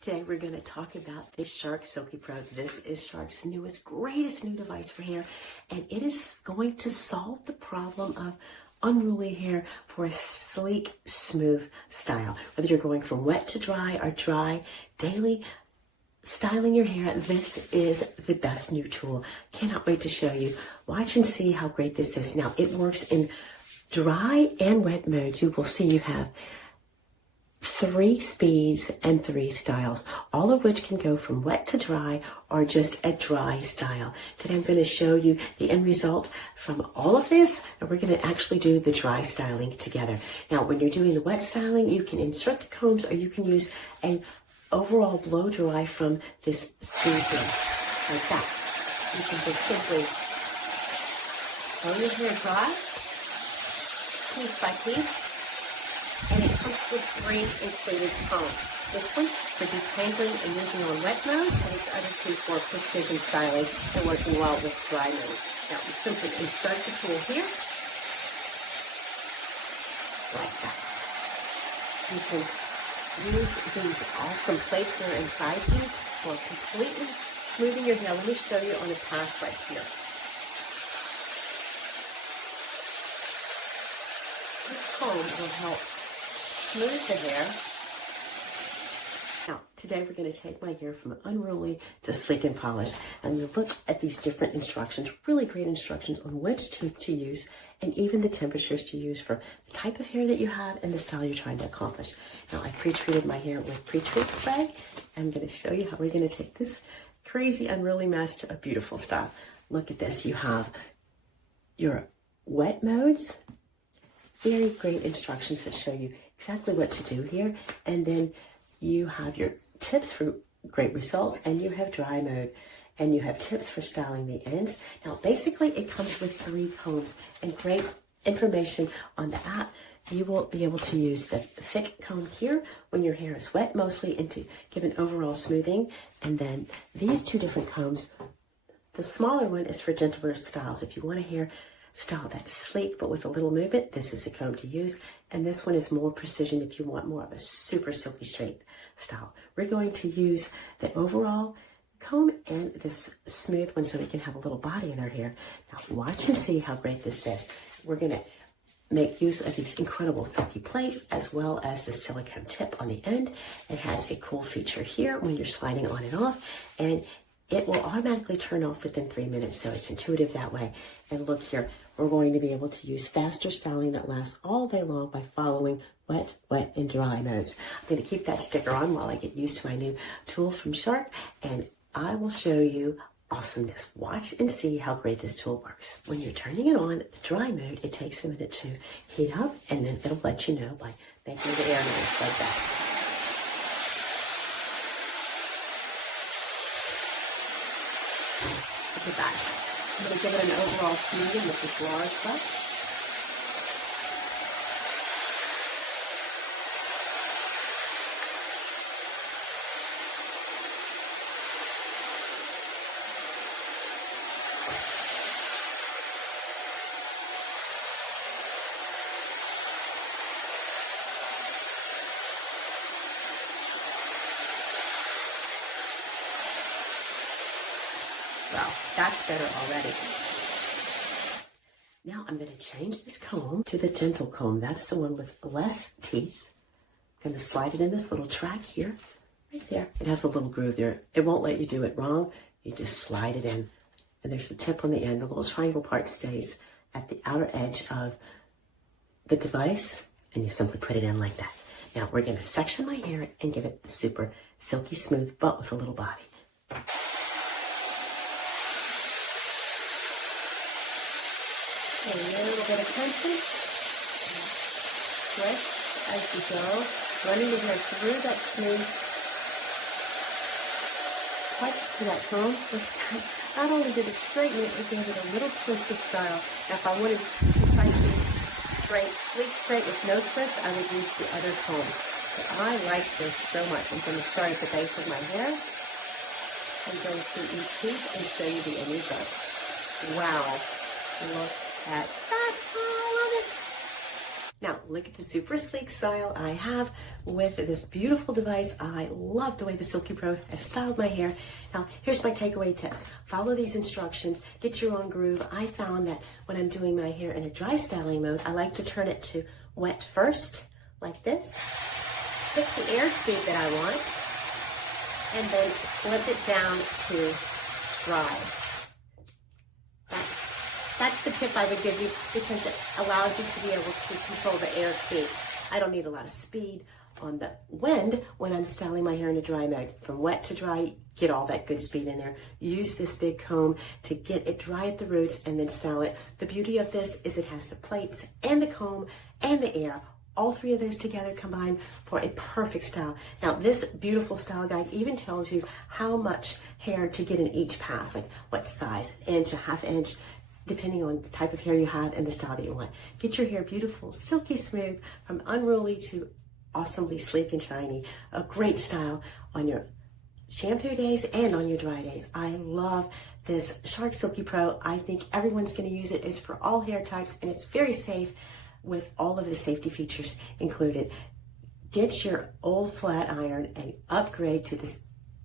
Today we're going to talk about the Shark Silky Pro. This is Shark's newest, greatest new device for hair, and it is going to solve the problem of unruly hair for a sleek, smooth style. Whether you're going from wet to dry or dry daily, styling your hair, this is the best new tool. Cannot wait to show you. Watch and see how great this is. Now, it works in dry and wet modes. You will see you have 3 speeds and 3 styles, all of which can go from wet to dry or just a dry style. Today I'm going to show you the end result from all of this, and we're going to actually do the dry styling together. Now, when you're doing the wet styling, you can insert the combs or you can use an overall blow dry from this speed here, like that. You can just simply blow your hair dry, piece by piece. And it comes with 3 included combs. This one for detangling and using on wet mode, and its other 2 for precision styling and working well with dry mode. Now we simply insert the tool here, like that. You can use these awesome plates that are inside you for completely smoothing your hair. Let me show you on a pass right here. This comb will help smooth the hair. Now, today we're going to take my hair from unruly to sleek and polished, and we'll look at these different instructions, really great instructions on which tooth to use and even the temperatures to use for the type of hair that you have and the style you're trying to accomplish. Now, I pre-treated my hair with pre-treat spray. I'm going to show you how we're going to take this crazy unruly mess to a beautiful style. Look at this. You have your wet modes, very great instructions that show you exactly what to do here, and then you have your tips for great results, and you have dry mode, and you have tips for styling the ends. Now basically it comes with 3 combs and great information on the app. You will be able to use the thick comb here when your hair is wet mostly and to give an overall smoothing, and then these 2 different combs. The smaller one is for gentler styles. If you want a hair style that's sleek but with a little movement, this is a comb to use. And this one is more precision if you want more of a super silky straight style. We're going to use the overall comb and this smooth one so we can have a little body in our hair. Now watch and see how great this is. We're going to make use of these incredible silky plates as well as the silicone tip on the end. It has a cool feature here when you're sliding on and off, and it will automatically turn off within 3 minutes, so it's intuitive that way. And look here, we're going to be able to use faster styling that lasts all day long by following wet, wet, and dry modes. I'm going to keep that sticker on while I get used to my new tool from Shark, and I will show you awesomeness. Watch and see how great this tool works. When you're turning it on, the dry mode, it takes a minute to heat up, and then it'll let you know by making the air noise like that. Look at that. I'm going to give it an overall smoothing with this large brush. Well, that's better already. Now I'm going to change this comb to the gentle comb. That's the one with less teeth. I'm going to slide it in this little track here, right there. It has a little groove there. It won't let you do it wrong. You just slide it in. And there's a tip on the end. The little triangle part stays at the outer edge of the device, and you simply put it in like that. Now we're going to section my hair and give it the super silky smooth, but with a little body. A little bit of tension, twist as you go, running the hair through that smooth touch to that comb. Not only did it straighten it, it gave it a little twisted style. Now if I wanted precisely straight, sleek straight with no twist, I would use the other comb. But I like this so much. I'm going to start at the base of my hair and go through each piece and show you the end result. Wow, look at that. Oh, I love it. Now, look at the super sleek style I have with this beautiful device. I love the way the Silky Pro has styled my hair. Now, here's my takeaway tips. Follow these instructions, get your own groove. I found that when I'm doing my hair in a dry styling mode, I like to turn it to wet first, like this. Pick the air speed that I want, and then flip it down to dry. That's the tip I would give you because it allows you to be able to control the air speed. I don't need a lot of speed on the wind when I'm styling my hair in a dry mode. From wet to dry, get all that good speed in there. Use this big comb to get it dry at the roots and then style it. The beauty of this is it has the plates and the comb and the air. All three of those together combine for a perfect style. Now, this beautiful style guide even tells you how much hair to get in each pass, like what size, an inch, a half inch, depending on the type of hair you have and the style that you want. Get your hair beautiful, silky smooth, from unruly to awesomely sleek and shiny. A great style on your shampoo days and on your dry days. I love this Shark Silky Pro. I think everyone's going to use it. It's for all hair types and it's very safe with all of the safety features included. Ditch your old flat iron and upgrade to this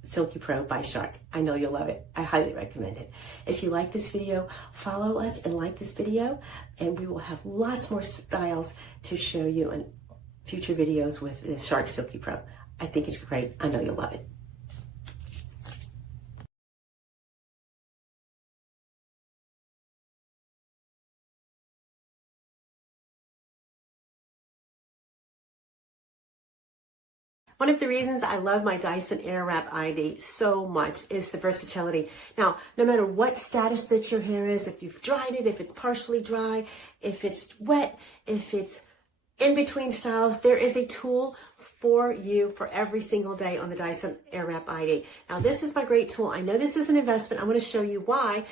Silky Pro by Shark. I know you'll love it. I highly recommend it. If you like this video, follow us and like this video, and we will have lots more styles to show you in future videos with the Shark Silky Pro. I think it's great. I know you'll love it. One of the reasons I love my Dyson Airwrap ID so much is the versatility. Now, no matter what status that your hair is, if you've dried it, if it's partially dry, if it's wet, if it's in between styles, there is a tool for you for every single day on the Dyson Airwrap ID. Now, this is my great tool. I know this is an investment. I'm going to show you why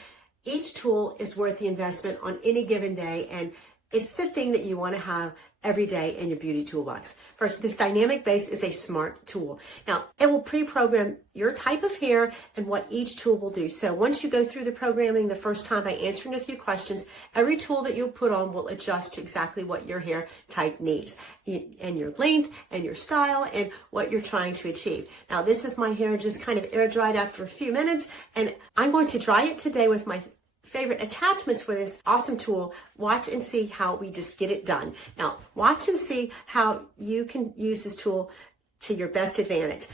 each tool is worth the investment on any given day, and it's the thing that you want to have every day in your beauty toolbox. First, this dynamic base is a smart tool. Now, it will pre-program your type of hair and what each tool will do. So once you go through the programming the first time by answering a few questions, every tool that you'll put on will adjust to exactly what your hair type needs and your length and your style and what you're trying to achieve. Now, this is my hair just kind of air dried after a few minutes, and I'm going to dry it today with my favorite attachments for this awesome tool. Watch and see how we just get it done. Now, watch and see how you can use this tool to your best advantage.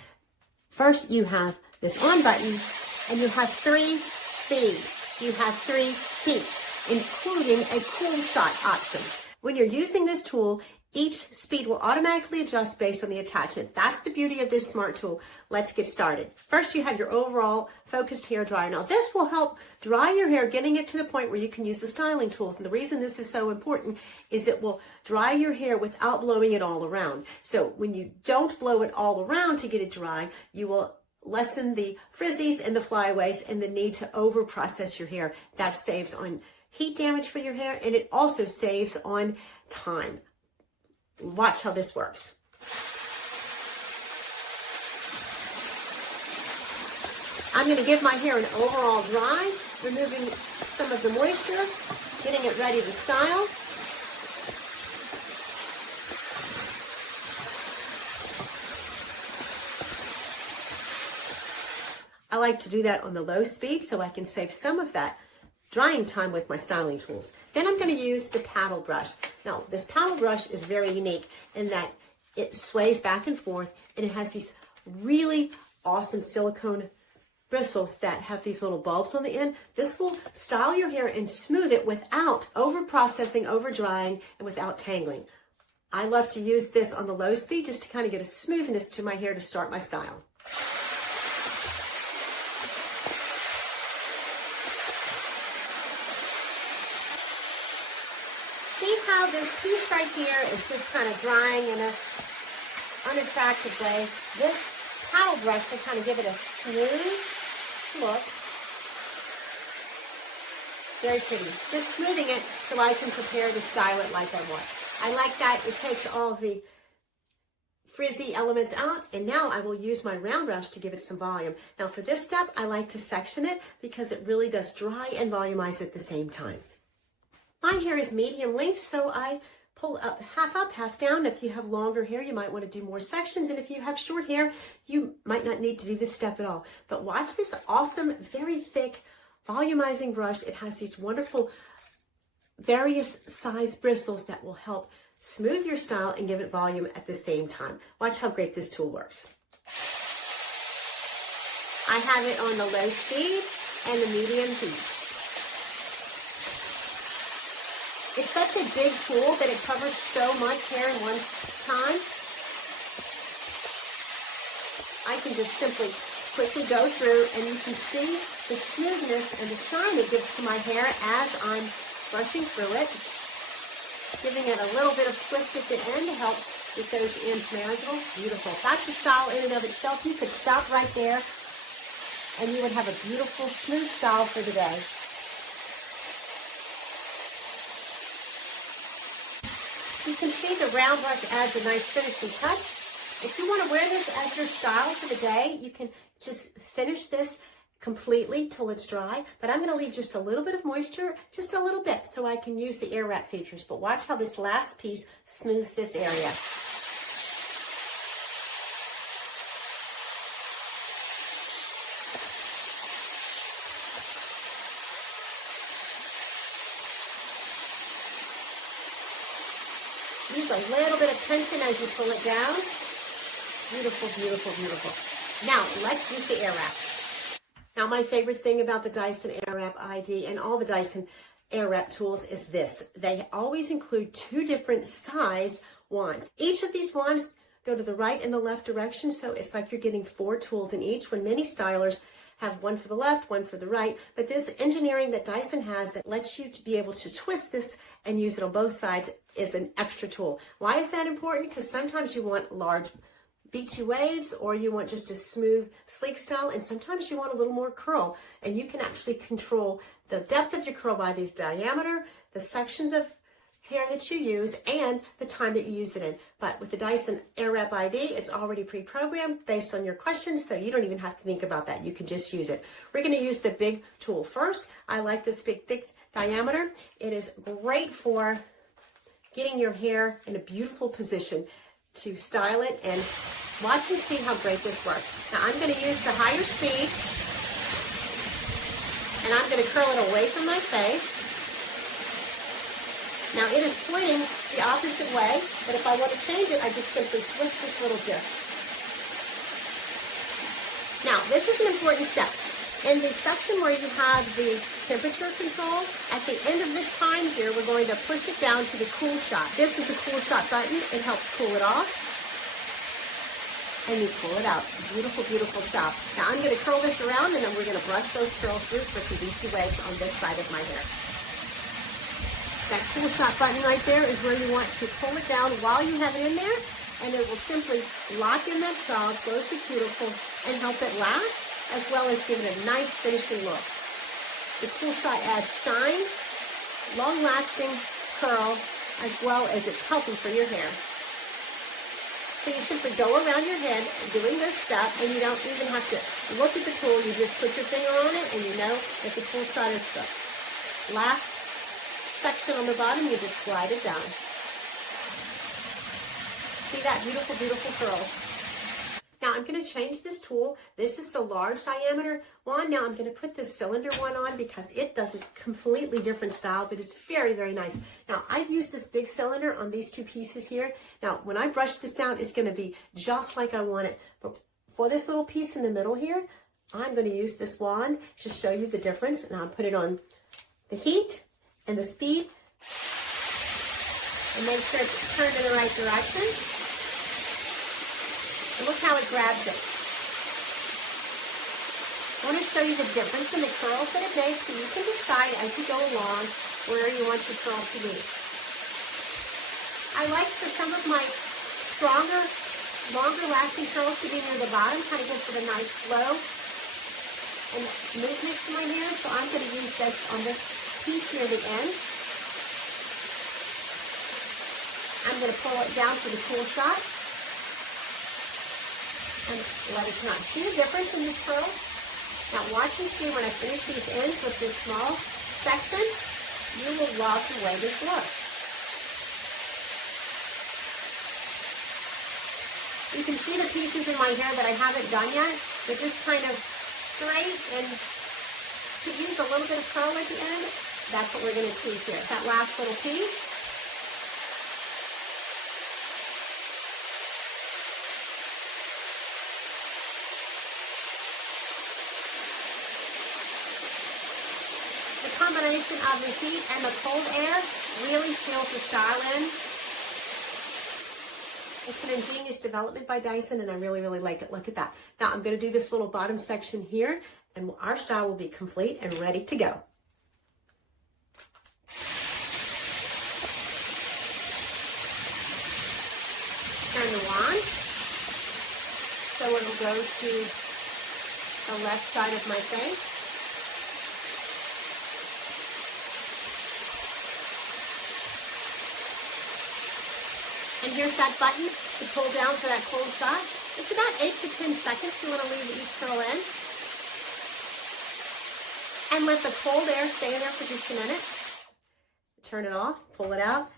First, you have this on button, and you have 3 speeds. You have 3 heats, including a cool shot option. When you're using this tool, each speed will automatically adjust based on the attachment. That's the beauty of this smart tool. Let's get started. First, you have your overall focused hair dryer. Now, this will help dry your hair, getting it to the point where you can use the styling tools. And the reason this is so important is it will dry your hair without blowing it all around. So when you don't blow it all around to get it dry, you will lessen the frizzies and the flyaways and the need to over process your hair. That saves on heat damage for your hair, and it also saves on time. Watch how this works. I'm going to give my hair an overall dry, removing some of the moisture, getting it ready to style. I like to do that on the low speed so I can save some of that drying time with my styling tools. Then I'm going to use the paddle brush. Now, this paddle brush is very unique in that it sways back and forth, and it has these really awesome silicone bristles that have these little bulbs on the end. This will style your hair and smooth it without over processing, over drying, and without tangling. I love to use this on the low speed just to kind of get a smoothness to my hair to start my style. See how this piece right here is just kind of drying in an unattractive way. This paddle brush will kind of give it a smooth look. Very pretty. Just smoothing it so I can prepare to style it like I want. I like that. It takes all the frizzy elements out, and now I will use my round brush to give it some volume. Now for this step, I like to section it because it really does dry and volumize at the same time. My hair is medium length, so I pull up, half down. If you have longer hair, you might want to do more sections. And if you have short hair, you might not need to do this step at all. But watch this awesome, very thick, volumizing brush. It has these wonderful various size bristles that will help smooth your style and give it volume at the same time. Watch how great this tool works. I have it on the low speed and the medium heat. It's such a big tool that it covers so much hair in one time. I can just simply quickly go through and you can see the smoothness and the shine it gives to my hair as I'm brushing through it, giving it a little bit of twist at the end to help get those ends manageable. Beautiful. That's a style in and of itself. You could stop right there and you would have a beautiful, smooth style for the day. You can see the round brush adds a nice finishing touch. If you want to wear this as your style for the day, you can just finish this completely till it's dry. But I'm going to leave just a little bit of moisture, just a little bit, so I can use the Airwrap features. But watch how this last piece smooths this area. Use a little bit of tension as you pull it down. Beautiful, beautiful, beautiful. Now, let's use the Airwraps. Now, my favorite thing about the Dyson Airwrap ID and all the Dyson Airwrap tools is this. They always include two different size wands. Each of these wands go to the right and the left direction, so it's like you're getting 4 tools in each, when many stylers have one for the left, one for the right. But this engineering that Dyson has that lets you to be able to twist this and use it on both sides is an extra tool. Why is that important? Because sometimes you want large beachy waves, or you want just a smooth, sleek style, and sometimes you want a little more curl. And you can actually control the depth of your curl by the diameter, the sections of hair that you use, and the time that you use it in. But with the Dyson Airwrap ID, it's already pre-programmed based on your questions, so you don't even have to think about that. You can just use it. We're going to use the big tool first. I like this big, thick diameter. It is great for getting your hair in a beautiful position to style it, and watch and see how great this works. Now I'm going to use the higher speed, and I'm going to curl it away from my face. Now it is pointing the opposite way, but if I want to change it, I just simply twist this little disc. Now this is an important step. In the section where you have the temperature control, at the end of this time here, we're going to push it down to the cool shot. This is a cool shot button. It helps cool it off. And you pull it out. Beautiful, beautiful style. Now I'm going to curl this around, and then we're going to brush those curls through for some beachy waves on this side of my hair. That cool shot button right there is where you want to pull it down while you have it in there, and it will simply lock in that style, close the cuticle, and help it last, as well as give it a nice finishing look. The cool shot adds shine, long-lasting curl, as well as it's healthy for your hair. So you simply go around your head doing this step, and you don't even have to look at the tool. You just put your finger on it, and you know that the cool shot is good. Last section on the bottom, you just slide it down. See that beautiful, beautiful curl. Now I'm going to change this tool. This is the large diameter one. Now I'm going to put this cylinder one on because it does a completely different style, but it's very, very nice. Now I've used this big cylinder on these two pieces here. Now when I brush this down, it's going to be just like I want it. But for this little piece in the middle here, I'm going to use this wand to show you the difference. Now I'll put it on the heat and the speed and make sure it's turned in the right direction. And look how it grabs it. I want to show you the difference in the curls that it makes, so you can decide as you go along where you want your curls to be. I like for some of my stronger, longer lasting curls to be near the bottom, kind of gives it a nice flow and movement to my hair, so I'm going to use this on this piece near the end. I'm going to pull it down to the cool shot. And let it come out. See the difference in this curl? Now watch and see when I finish these ends with this small section, you will love the way this looks. You can see the pieces in my hair that I haven't done yet. They're just kind of straight and could use a little bit of curl at the end. That's what we're going to tweak here. That last little piece. The combination of the heat and the cold air really seals the style in. It's an ingenious development by Dyson, and I really, really like it. Look at that. Now I'm going to do this little bottom section here, and our style will be complete and ready to go. Turn the wand so it'll go to the left side of my face. And here's that button to pull down for that cold shot. It's about 8 to 10 seconds. You want to leave each curl in. And let the cold air stay in there for just a minute. Turn it off, pull it out,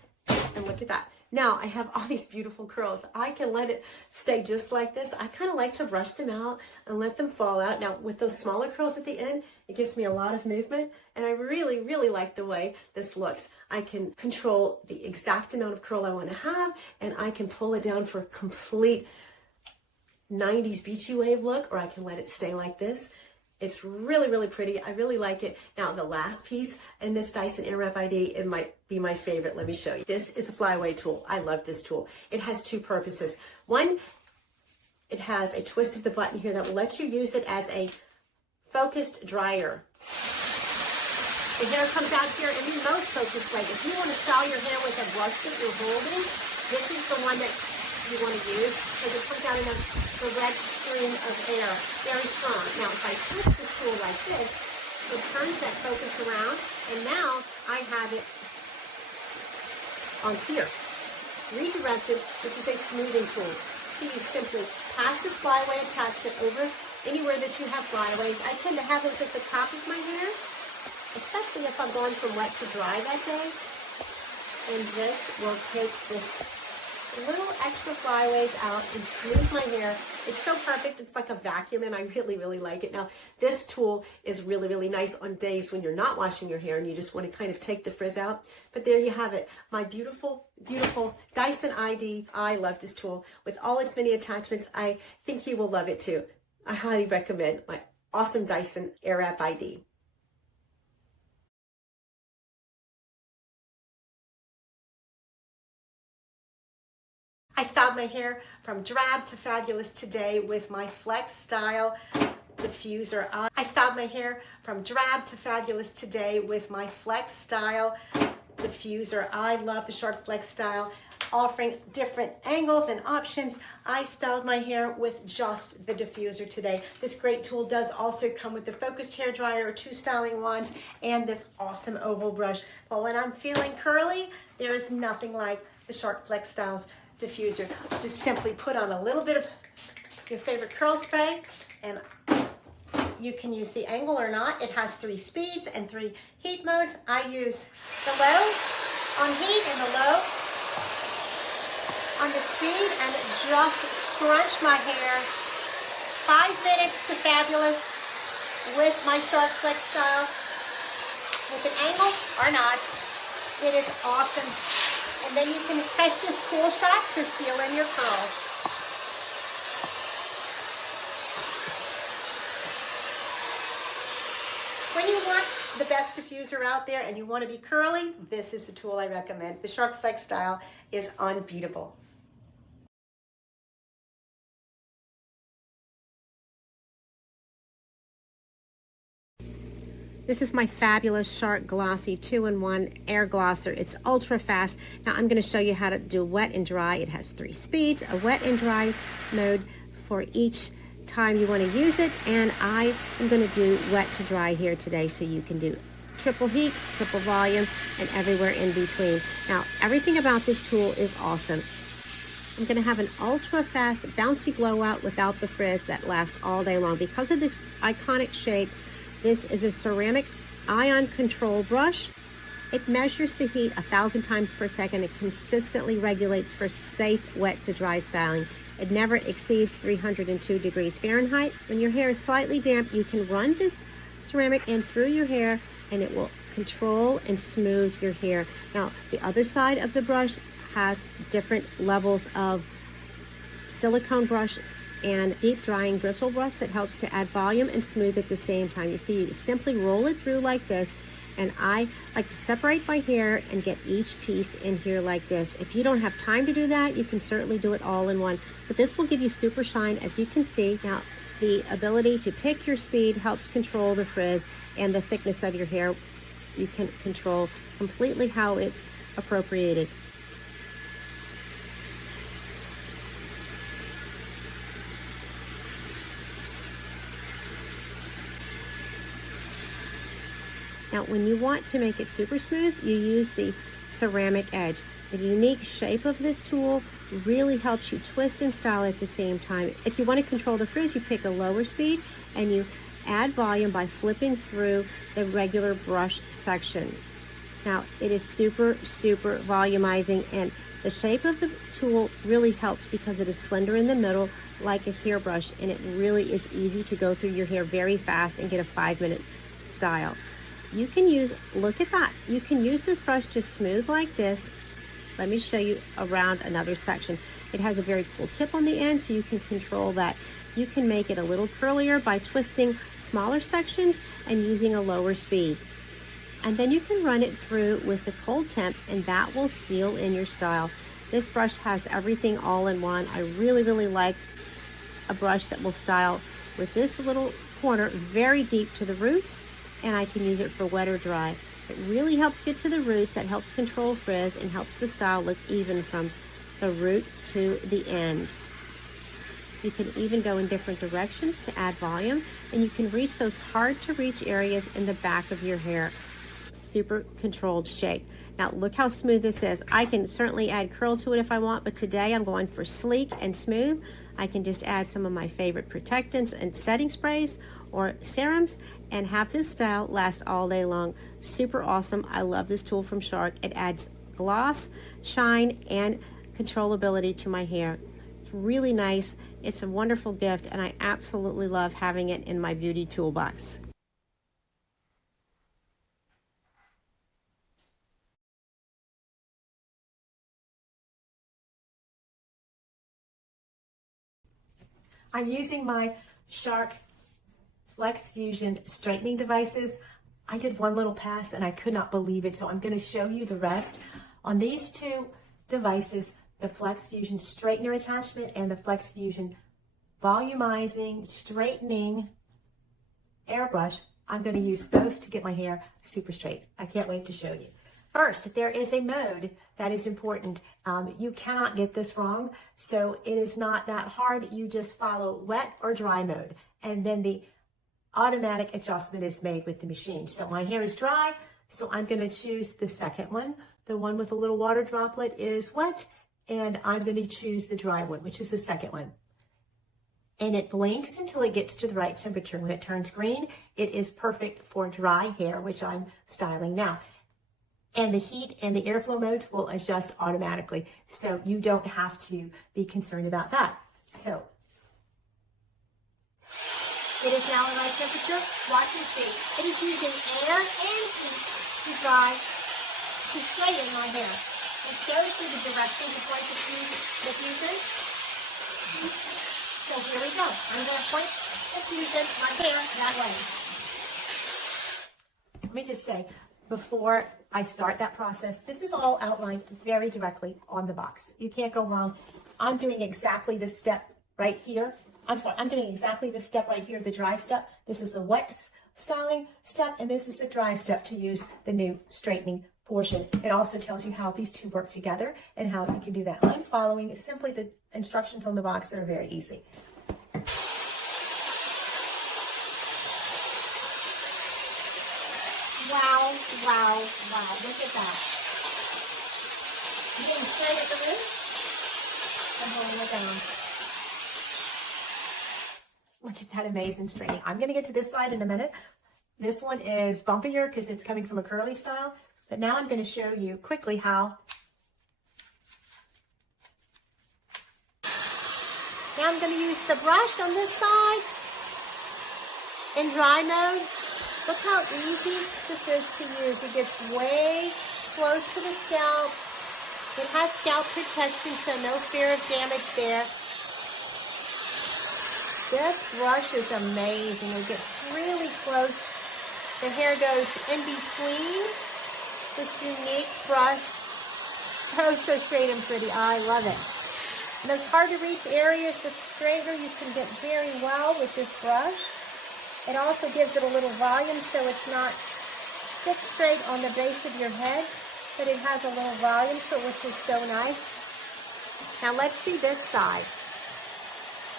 and look at that. Now I have all these beautiful curls. I can let it stay just like this. I kind of like to brush them out and let them fall out. Now with those smaller curls at the end, it gives me a lot of movement, and I really, really like the way this looks. I can control the exact amount of curl I want to have, and I can pull it down for a complete 90s beachy wave look, or I can let it stay like this. It's really, really pretty. I really like it. Now, the last piece in this Dyson Airwrap ID, it might be my favorite. Let me show you. This is a flyaway tool. I love this tool. It has two purposes. One, it has a twist of the button here that will let you use it as a focused dryer. The hair comes out here in the most focused way. If you want to style your hair with a brush that you're holding, this is the one that you want to use, because it comes out in a direct stream of air, very strong. Now, if I twist this tool like this, it turns that focus around, and now I have it on here, redirected, which is a smoothing tool. So you simply pass this flyaway attachment over anywhere that you have flyaways. I tend to have those at the top of my hair, especially if I'm going from wet to dry that day. And this will take this little extra flyaways out and smooth my hair. It's so perfect. It's like a vacuum, and I really, really like it. Now, this tool is really, really nice on days when you're not washing your hair and you just want to kind of take the frizz out. But there you have it. My beautiful, beautiful Dyson ID. I love this tool. With all its many attachments, I think you will love it too. I highly recommend my awesome Dyson Airwrap ID. I styled my hair from drab to fabulous today with my FlexStyle diffuser. I styled my hair from drab to fabulous today with my FlexStyle diffuser. I love the Shark FlexStyle, offering different angles and options. I styled my hair with just the diffuser today. This great tool does also come with the focused hair dryer or 2 styling wands and this awesome oval brush. But when I'm feeling curly, there is nothing like the Shark FlexStyle's diffuser. Just simply put on a little bit of your favorite curl spray, and you can use the angle or not. It has 3 speeds and 3 heat modes. I use the low on heat and the low on the speed, and just scrunch my hair. 5 minutes to fabulous with my Shark FlexStyle, with an angle or not. It is awesome. And then you can press this cool shot to seal in your curls. When you want the best diffuser out there and you want to be curly, this is the tool I recommend. The Shark FlexStyle is unbeatable. This is my fabulous Shark Glossy 2-in-1 Air Glosser. It's ultra fast. Now I'm going to show you how to do wet and dry. It has 3 speeds, a wet and dry mode for each time you want to use it. And I am going to do wet to dry here today, so you can do triple heat, triple volume, and everywhere in between. Now everything about this tool is awesome. I'm going to have an ultra fast bouncy blowout without the frizz that lasts all day long. Because of this iconic shape, this is a ceramic ion control brush. It measures the heat 1,000 times per second. It consistently regulates for safe wet to dry styling. It never exceeds 302 degrees Fahrenheit. When your hair is slightly damp, you can run this ceramic in through your hair and it will control and smooth your hair. Now, the other side of the brush has different levels of silicone brush and deep drying bristle brush that helps to add volume and smooth at the same time. You see, you simply roll it through like this, and I like to separate my hair and get each piece in here like this. If you don't have time to do that, you can certainly do it all in one, but this will give you super shine, as you can see. Now, the ability to pick your speed helps control the frizz, and the thickness of your hair, you can control completely how it's appropriated. Now, when you want to make it super smooth, you use the ceramic edge. The unique shape of this tool really helps you twist and style at the same time. If you want to control the frizz, you pick a lower speed and you add volume by flipping through the regular brush section. Now, it is super, super volumizing, and the shape of the tool really helps because it is slender in the middle like a hairbrush, and it really is easy to go through your hair very fast and get a 5-minute style. You can use, look at that, you can use this brush to smooth like this. Let me show you around another section. It has a very cool tip on the end, so you can control that. You can make it a little curlier by twisting smaller sections and using a lower speed. And then you can run it through with the cold temp, and that will seal in your style. This brush has everything all in one. I really, really like a brush that will style with this little corner very deep to the roots, and I can use it for wet or dry. It really helps get to the roots. That helps control frizz and helps the style look even from the root to the ends. You can even go in different directions to add volume, and you can reach those hard to reach areas in the back of your hair. Super controlled shape. Now look how smooth this is. I can certainly add curl to it if I want, but today I'm going for sleek and smooth. I can just add some of my favorite protectants and setting sprays or serums and have this style last all day long. Super awesome. I love this tool from Shark. It adds gloss, shine, and controllability to my hair. It's really nice. It's a wonderful gift, and I absolutely love having it in my beauty toolbox. I'm using my Shark Flex Fusion straightening devices. I did one little pass and I could not believe it, so I'm going to show you the rest. On these two devices, the Flex Fusion straightener attachment and the Flex Fusion volumizing, straightening airbrush, I'm going to use both to get my hair super straight. I can't wait to show you. First, there is a mode that is important. You cannot get this wrong, so it is not that hard. You just follow wet or dry mode, and then the automatic adjustment is made with the machine. So my hair is dry, so I'm going to choose the second one. The one with a little water droplet is wet, and I'm going to choose the dry one, which is the second one. And it blinks until it gets to the right temperature. When it turns green, it is perfect for dry hair, which I'm styling now. And the heat and the airflow modes will adjust automatically, so you don't have to be concerned about that. So it is now at right temperature. Watch and see. It is using air and heat to dry, to straighten my hair. It shows you the direction it's going to the fusion. So here we go. I'm going to point the fusion, my hair, that way. Let me just say, before I start that process, this is all outlined very directly on the box. You can't go wrong. I'm doing exactly this step right here. I'm doing exactly this step right here, the dry step. This is the wet styling step, and this is the dry step to use the new straightening portion. It also tells you how these two work together and how you can do that. I'm following simply the instructions on the box that are very easy. Wow, wow, wow, look at that. I'm getting straight at the root and holding it down. Look at that amazing straightening. I'm going to get to this side in a minute. This one is bumpier because it's coming from a curly style, but now I'm going to show you quickly how Now I'm going to use the brush on this side in dry mode. Look how easy this is to use. It gets way close to the scalp. It has scalp protection, so no fear of damage there. This brush is amazing. It gets really close. The hair goes in between this unique brush. So straight and pretty. I love it. In those hard to reach areas with the straightener, you can get very well with this brush. It also gives it a little volume so it's not stick straight on the base of your head, but it has a little volume to it, which is so nice. Now let's see this side.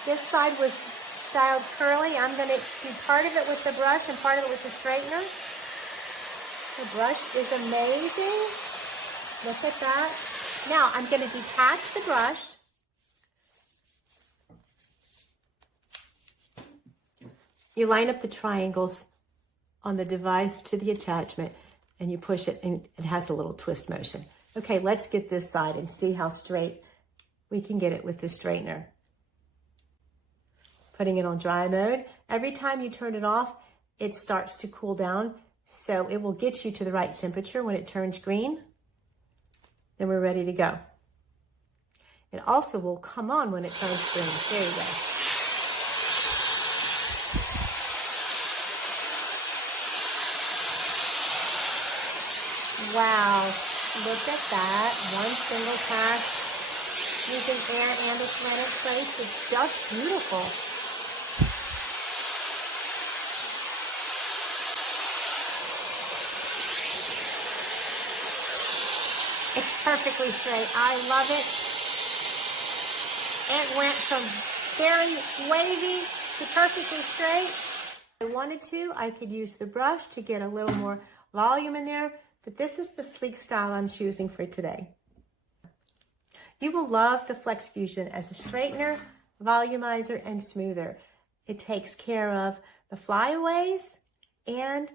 This side was styled curly. I'm going to do part of it with the brush and part of it with the straightener. The brush is amazing. Look at that. Now I'm going to detach the brush. You line up the triangles on the device to the attachment and you push it and it has a little twist motion. Okay, let's get this side and see how straight we can get it with the straightener. Putting it on dry mode. Every time you turn it off, it starts to cool down. So it will get you to the right temperature when it turns green. Then we're ready to go. It also will come on when it turns green. There you go. Wow, look at that. One single pass using Aire and its Landot trace. It's just beautiful. It's perfectly straight. I love it. It went from very wavy to perfectly straight. If I wanted to, I could use the brush to get a little more volume in there, but this is the sleek style I'm choosing for today. You will love the Flex Fusion as a straightener, volumizer, and smoother. It takes care of the flyaways and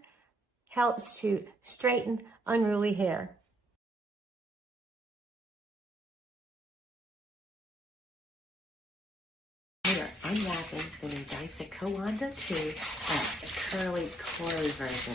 helps to straighten unruly hair. We are unwrapping the new Dyson Landot 2 X curly coily version.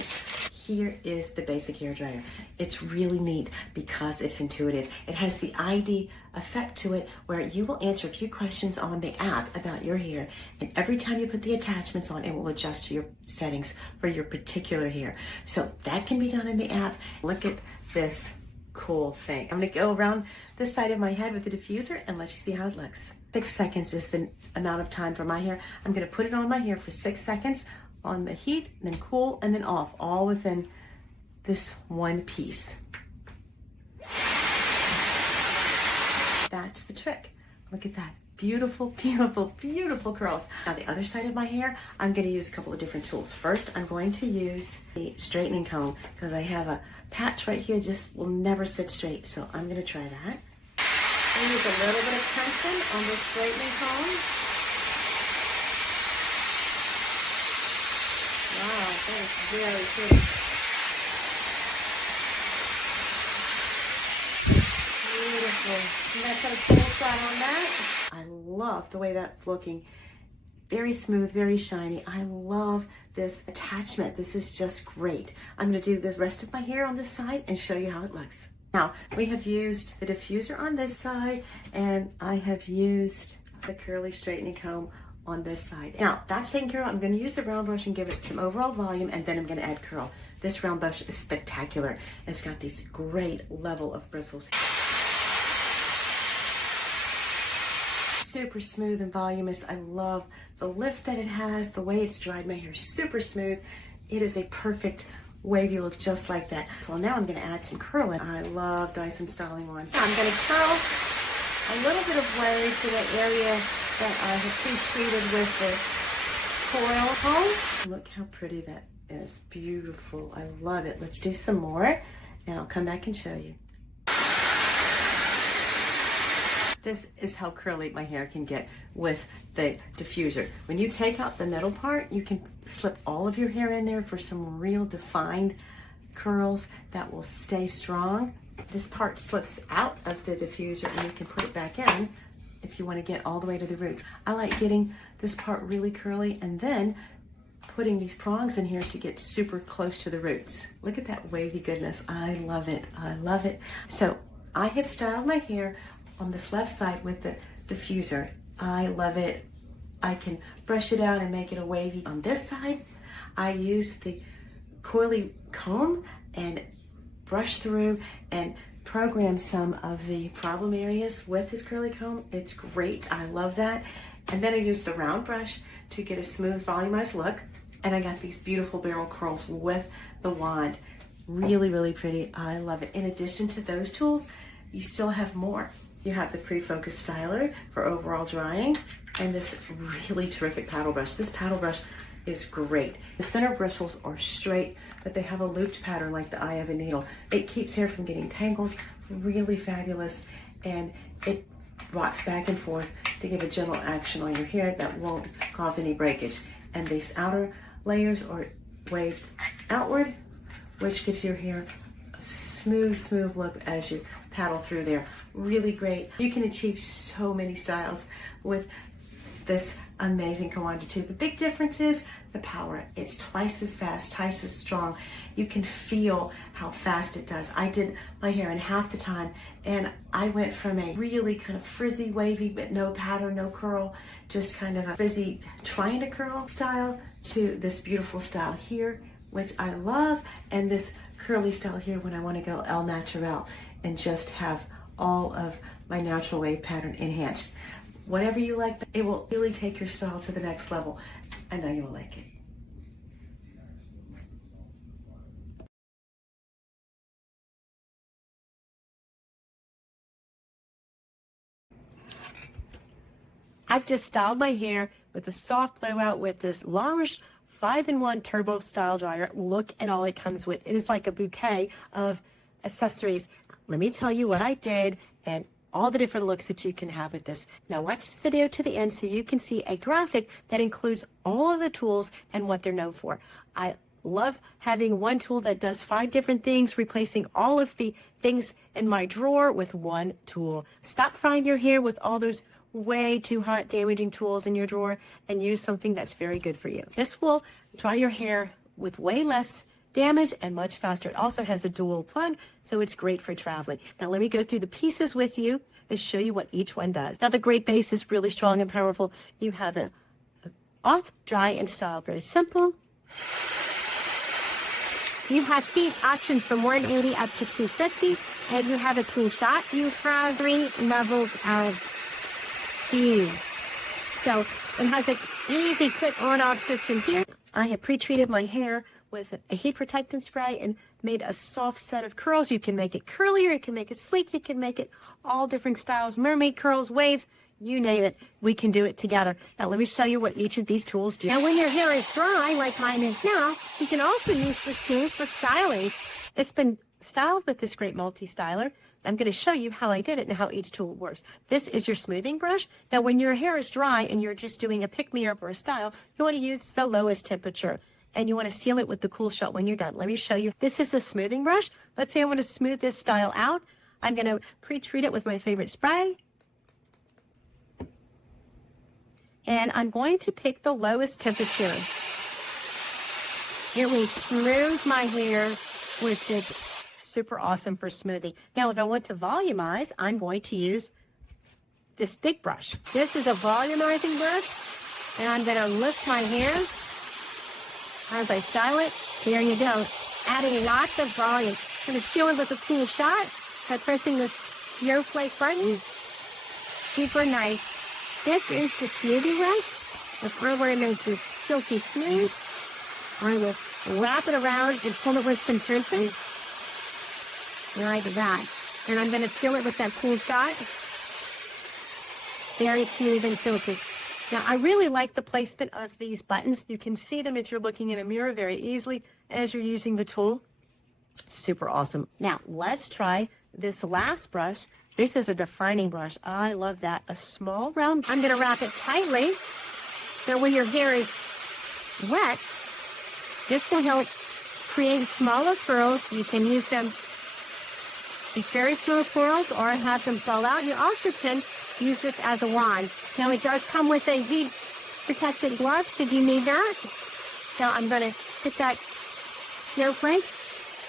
Here is the basic hair dryer. It's really neat because it's intuitive. It has the ID effect to it where you will answer a few questions on the app about your hair, and every time you put the attachments on, it will adjust to your settings for your particular hair. So that can be done in the app. Look at this cool thing. I'm gonna go around this side of my head with the diffuser and let you see how it looks. 6 seconds is the amount of time for my hair. I'm gonna put it on my hair for 6 seconds on the heat, then cool, and then off, all within this one piece. That's the trick. Look at that. Beautiful, beautiful, beautiful curls. Now the other side of my hair, I'm gonna use a couple of different tools. First, I'm going to use the straightening comb because I have a patch right here, just will never sit straight. So I'm gonna try that. I use a little bit of tension on this straightening comb. Wow, that is very pretty. Beautiful. And that's got a cool shot on that. I love the way that's looking. Very smooth, very shiny. I love this attachment. This is just great. I'm going to do the rest of my hair on this side and show you how it looks. Now, we have used the diffuser on this side, and I have used the curly straightening comb on this side. Now, that's taken care of. I'm going to use the round brush and give it some overall volume, and then I'm going to add curl. This round brush is spectacular. It's got these great level of bristles. Super smooth and voluminous. I love the lift that it has, the way it's dried my hair, super smooth. It is a perfect wavy look just like that. So now I'm going to add some curl in. I love Dyson styling wands. I'm going to curl a little bit of wave to the area that I have pre-treated with the Corrale comb. Look how pretty that is. Beautiful. I love it. Let's do some more and I'll come back and show you. This is how curly my hair can get with the diffuser. When you take out the middle part, you can slip all of your hair in there for some real defined curls that will stay strong. This part slips out of the diffuser and you can put it back in if if you want to get all the way to the roots. I like getting this part really curly and then putting these prongs in here to get super close to the roots. Look at that wavy goodness. I love it. I love it. So I have styled my hair on this left side with the diffuser. I love it. I can brush it out and make it a wavy. On this side, I use the coily comb and brush through and program some of the problem areas with this curly comb. It's great. I love that. And then I use the round brush to get a smooth, volumized look. And I got these beautiful barrel curls with the wand. Really, really pretty. I love it. In addition to those tools, you still have more. You have the pre-focus styler for overall drying and this really terrific paddle brush. This paddle brush is great. The center bristles are straight, but they have a looped pattern like the eye of a needle. It keeps hair from getting tangled. Really fabulous. And it rocks back and forth to give a gentle action on your hair that won't cause any breakage. And these outer layers are waved outward, which gives your hair a smooth look as you paddle through there. Really great. You can achieve so many styles with this amazing Kawanda tube. The big difference is the power. It's twice as fast, twice as strong. You can feel how fast it does. I did my hair in half the time and I went from a really kind of frizzy, wavy, but no pattern, no curl, just kind of a frizzy trying to curl style to this beautiful style here, which I love, and this curly style here when I want to go al naturel and just have all of my natural wave pattern enhanced. Whatever you like, it will really take your style to the next level. I know you'll like it. I've just styled my hair with a soft blowout with this Larouche 5-in-1 turbo style dryer. Look at all it comes with. It is like a bouquet of accessories. Let me tell you what I did and all the different looks that you can have with this. Now watch this video to the end so you can see a graphic that includes all of the tools and what they're known for. I love having one tool that does 5 different things, replacing all of the things in my drawer with one tool. Stop frying your hair with all those way too hot damaging tools in your drawer and use something that's very good for you. This will dry your hair with way less damage and much faster. It also has a dual plug, so it's great for traveling. Now let me go through the pieces with you and show you what each one does. Now the great base is really strong and powerful. You have a off, dry, and style. Very simple. You have heat options from 180 up to 250, and you have a clean shot. You have 3 levels of heat. So it has an easy quick on-off system here. I have pre-treated my hair with a heat protectant spray and made a soft set of curls. You can make it curlier, you can make it sleek, you can make it all different styles, mermaid curls, waves, you name it, we can do it together. Now let me show you what each of these tools do. Now when your hair is dry, like mine is now, you can also use this tool for styling. It's been styled with this great multi-styler. I'm going to show you how I did it and how each tool works. This is your smoothing brush. Now when your hair is dry and you're just doing a pick-me-up or a style, you want to use the lowest temperature. And you want to seal it with the cool shot when you're done. Let me show you. This is the smoothing brush. Let's say I want to smooth this style out. I'm going to pre-treat it with my favorite spray. And I'm going to pick the lowest temperature. It will smooth my hair with this. Super awesome for smoothing. Now, if I want to volumize, I'm going to use this big brush. This is a volumizing brush. And I'm going to lift my hair as I style it. There you go. Adding lots of volume. I'm going to seal it with a cool shot by pressing this snowflake button. Super nice. This is the smoothing brush. If I want to make this silky smooth, I will wrap it around and pull it with some tension. Like that. And I'm going to seal it with that cool shot. Very smooth and silky. Now, I really like the placement of these buttons. You can see them if you're looking in a mirror very easily as you're using the tool. Super awesome. Now, let's try this last brush. This is a defining brush. I love that. A small round. I'm going to wrap it tightly. So when your hair is wet, this will help create smaller curls. You can use them be very small curls or have them fall out. You also can use this as a wand. Now it does come with a heat protected glove, so you need that. So I'm going to hit that snowflake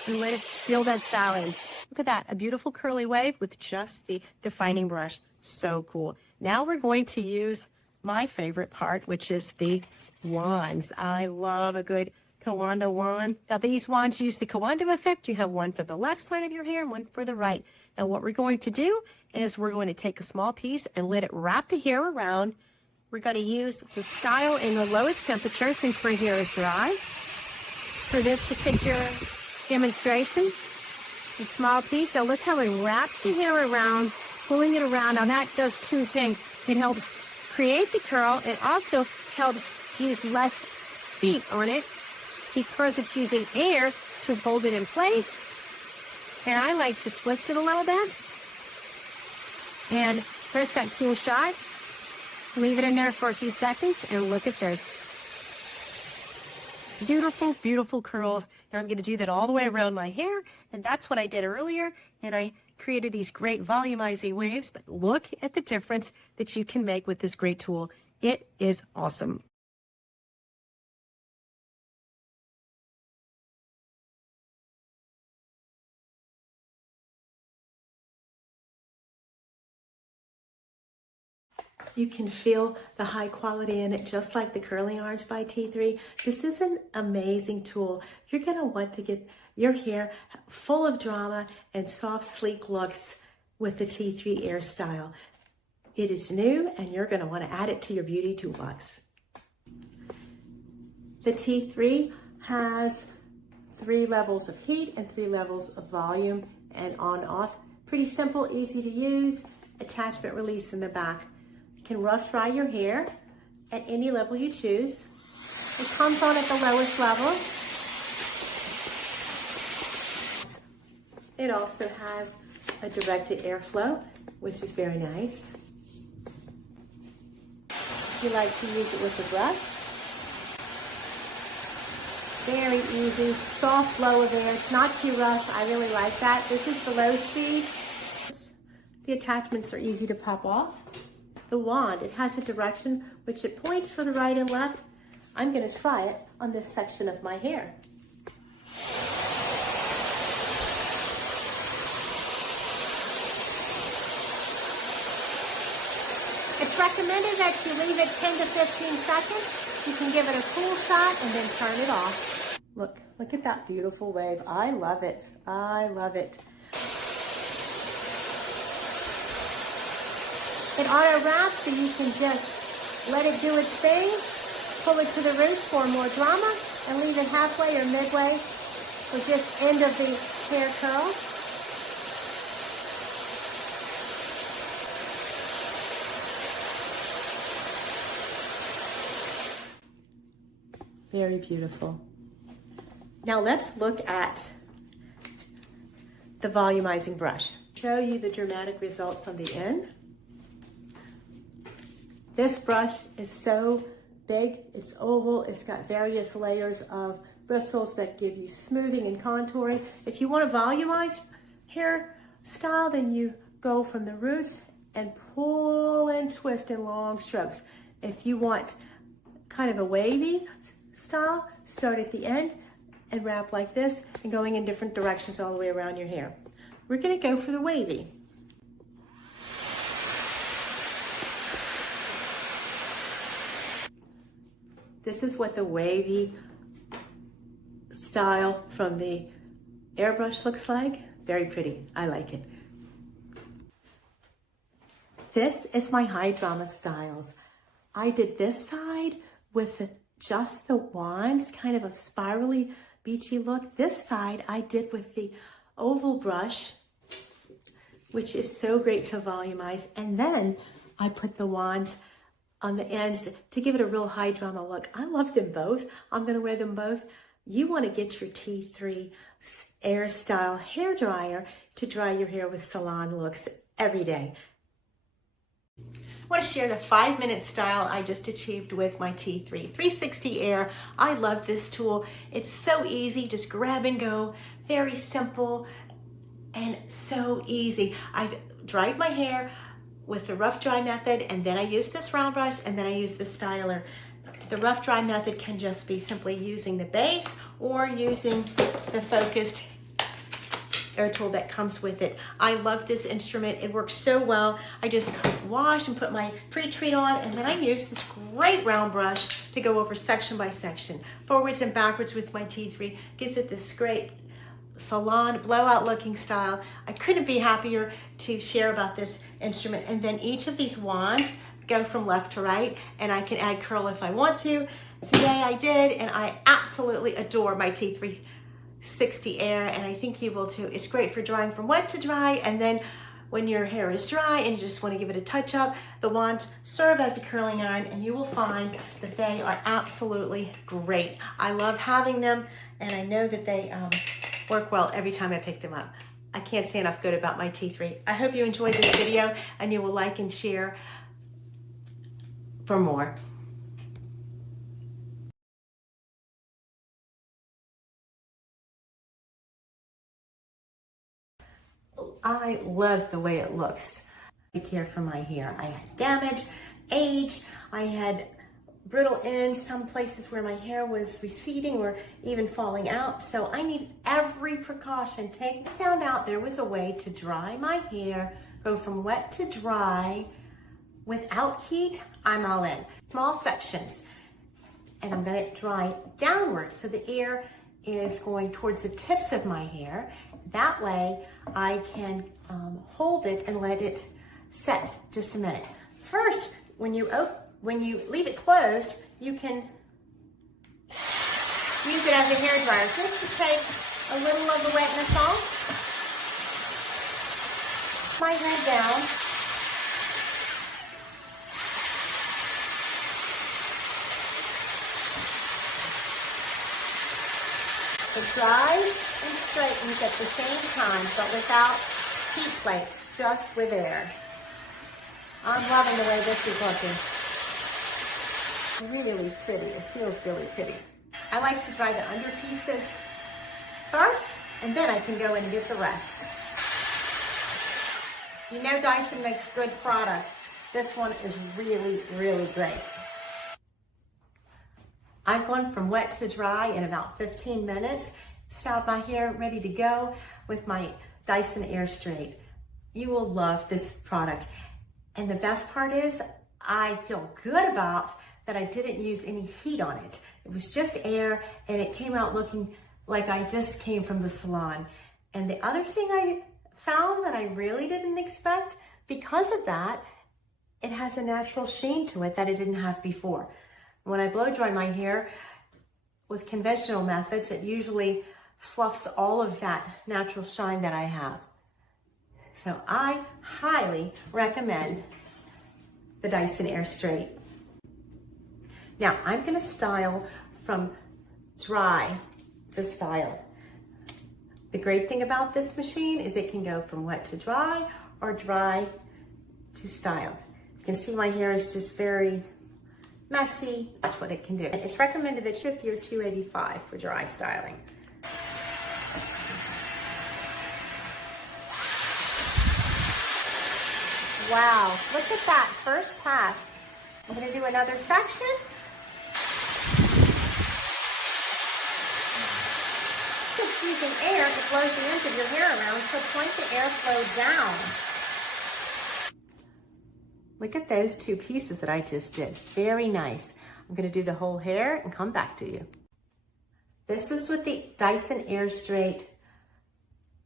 and let it fill that style in. Look at that, a beautiful curly wave with just the defining brush. So cool. Now we're going to use my favorite part, which is the wands. I love a good Kawanda wand. Now these wands use the Kawanda effect. You have one for the left side of your hair and one for the right. Now what we're going to do is we're going to take a small piece and let it wrap the hair around. We're going to use the style in the lowest temperature since my hair is dry. For this particular demonstration, a small piece. Now look how it wraps the hair around, pulling it around. Now that does two things. It helps create the curl. It also helps use less heat on it because it's using air to hold it in place. And I like to twist it a little bit and press that tool shot. Leave it in there for a few seconds and look at this. Beautiful, beautiful curls. And I'm going to do that all the way around my hair. And that's what I did earlier. And I created these great volumizing waves. But look at the difference that you can make with this great tool. It is awesome. You can feel the high quality in it, just like the Curling Irons by T3. This is an amazing tool. You're going to want to get your hair full of drama and soft, sleek looks with the T3 Aire style. It is new, and you're going to want to add it to your beauty toolbox. The T3 has 3 levels of heat and 3 levels of volume and on-off. Pretty simple, easy to use. Attachment release in the back. You can rough dry your hair at any level you choose. It comes on at the lowest level. It also has a directed airflow, which is very nice. You like to use it with a brush. Very easy, soft flow of air. It's not too rough. I really like that. This is the low speed. The attachments are easy to pop off. The wand, it has a direction which it points for the right and left. I'm going to try it on this section of my hair. It's recommended that you leave it 10 to 15 seconds. You can give it a cool shot and then turn it off. Look at that beautiful wave. I love it. I love it. It auto wraps, so you can just let it do its thing, pull it to the roots for more drama, and leave it halfway or midway for just end of the hair curl. Very beautiful. Now let's look at the volumizing brush. Show you the dramatic results on the end. This brush is so big, it's oval, it's got various layers of bristles that give you smoothing and contouring. If you want a volumized hair style, then you go from the roots and pull and twist in long strokes. If you want kind of a wavy style, start at the end and wrap like this and going in different directions all the way around your hair. We're going to go for the wavy. This is what the wavy style from the airbrush looks like. Very pretty. I like it. This is my high drama styles. I did this side with just the wands, kind of a spirally beachy look. This side I did with the oval brush, which is so great to volumize. And then I put the wands on the ends to give it a real high drama look. I love them both. I'm going to wear them both. You want to get your T3 Aire style hair dryer to dry your hair with salon looks every day. I want to share the 5-minute style I just achieved with my T3 360 Aire. I love this tool. It's so easy, just grab and go. Very simple and so easy. I've dried my hair, with the rough dry method, and then I use this round brush, and then I use the styler. The rough dry method can just be simply using the base or using the focused air tool that comes with it. I love this instrument. It works so well. I just wash and put my pre-treat on, and then I use this great round brush to go over section by section, forwards and backwards with my T3. Gives it this great salon blowout looking style. I couldn't be happier to share about this instrument. And then each of these wands go from left to right, and I can add curl if I want to. Today I did, and I absolutely adore my T360 Aire, and I think you will too. It's great for drying from wet to dry, and then when your hair is dry and you just want to give it a touch up, the wands serve as a curling iron, and you will find that they are absolutely great. I love having them, and I know that they work well every time I pick them up. I can't say enough good about my T3. I hope you enjoyed this video, and you will like and share for more. I love the way it looks. I care for my hair. I had damage, age, I had brittle ends, some places where my hair was receding or even falling out. So I need every precaution. I found out there was a way to dry my hair, go from wet to dry without heat. I'm all in. Small sections. And I'm gonna dry downward so the air is going towards the tips of my hair. That way I can hold it and let it set just a minute. First, when you leave it closed, you can use it as a hair dryer just to take a little of the wetness off. My hair down. It dries and straightens at the same time, but without heat plates, just with air. I'm loving the way this is looking. Really pretty. It feels really pretty. I like to dry the under pieces first, and then I can go in and get the rest. You know Dyson makes good products. This one is really, really great. I've gone from wet to dry in about 15 minutes. Styled my hair, ready to go with my Dyson Airstrait. You will love this product. And the best part is, I feel good about that I didn't use any heat on it. It was just air, and it came out looking like I just came from the salon. And the other thing I found that I really didn't expect, because of that, it has a natural sheen to it that it didn't have before. When I blow dry my hair with conventional methods, it usually fluffs all of that natural shine that I have. So I highly recommend the Dyson Airstrait. Now I'm going to style from dry to style. The great thing about this machine is it can go from wet to dry or dry to styled. You can see my hair is just very messy. That's what it can do. It's recommended at 50 or 285 for dry styling. Wow, look at that first pass. I'm going to do another section. Just using air to blow the ends of your hair around, so point the airflow down. Look at those two pieces that I just did. Very nice. I'm going to do the whole hair and come back to you. This is with the Dyson Airstrait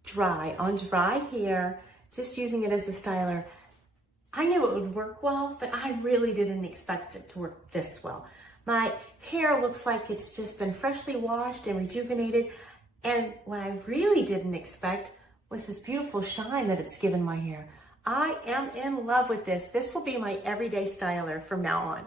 dry, on dry hair, just using it as a styler. I knew it would work well, but I really didn't expect it to work this well. My hair looks like it's just been freshly washed and rejuvenated. And what I really didn't expect was this beautiful shine that it's given my hair. I am in love with this. This will be my everyday styler from now on.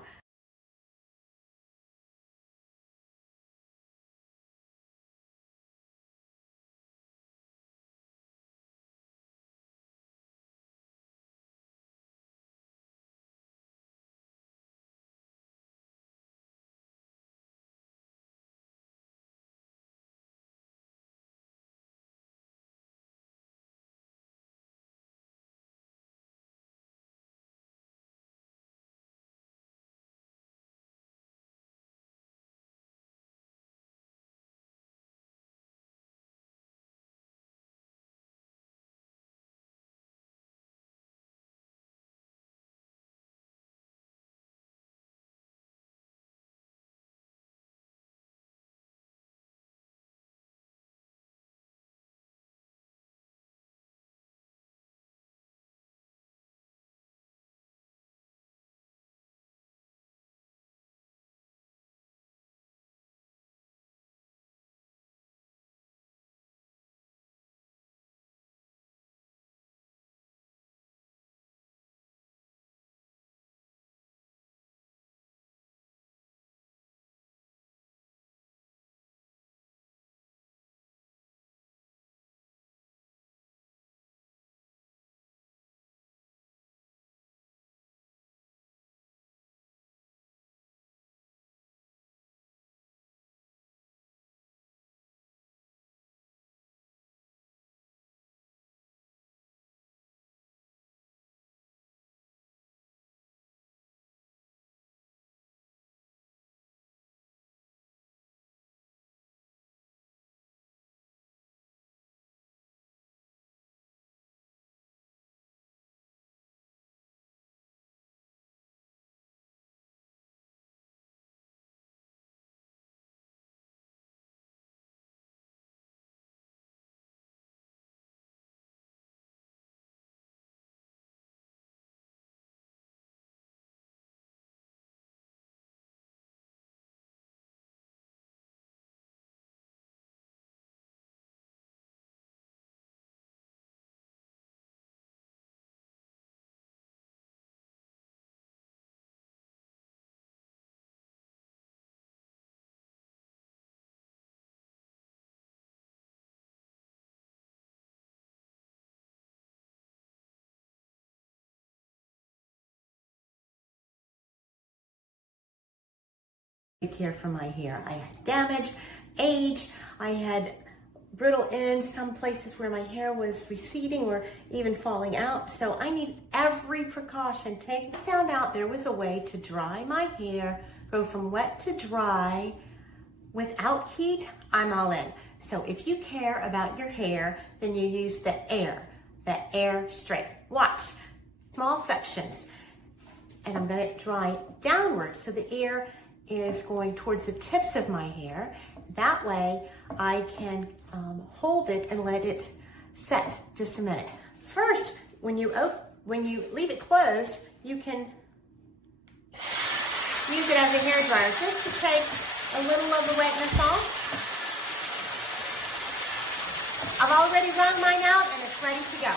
care for my hair. I had damage, age, I had brittle ends, some places where my hair was receding or even falling out. So I need every precaution taken. I found out there was a way to dry my hair, go from wet to dry without heat. I'm all in. So if you care about your hair, then you use the Aire, the Airstrait. Watch, small sections. And I'm gonna dry downward. So the air is going towards the tips of my hair. That way I can hold it and let it set just a minute. First, when you leave it closed, you can use it as a hair dryer just to take a little of the wetness off. I've already wrung mine out and it's ready to go.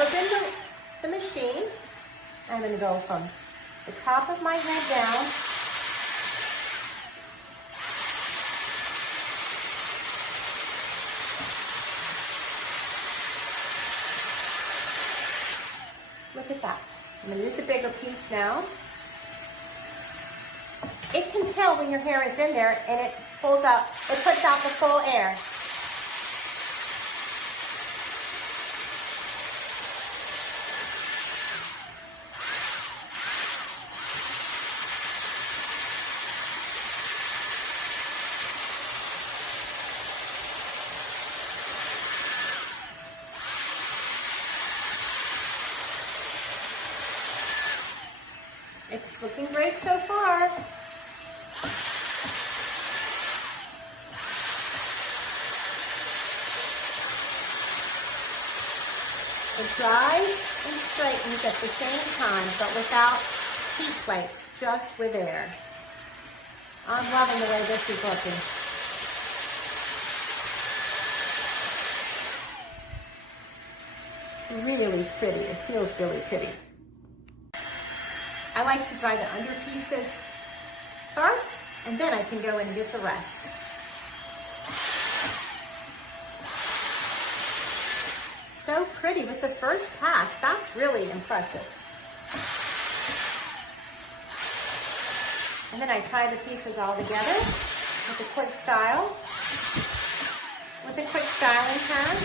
Open the machine. I'm going to go from the top of my head down. Look at that. I'm going to use a bigger piece now. It can tell when your hair is in there and it pulls out, it puts out the full air. It's looking great so far. It dries and straightens at the same time, but without heat plates, just with air. I'm loving the way this is looking. Really pretty. It feels really pretty. I like to dry the under pieces first, and then I can go in and get the rest. So pretty with the first pass. That's really impressive. And then I tie the pieces all together with a quick style. With a quick styling pad.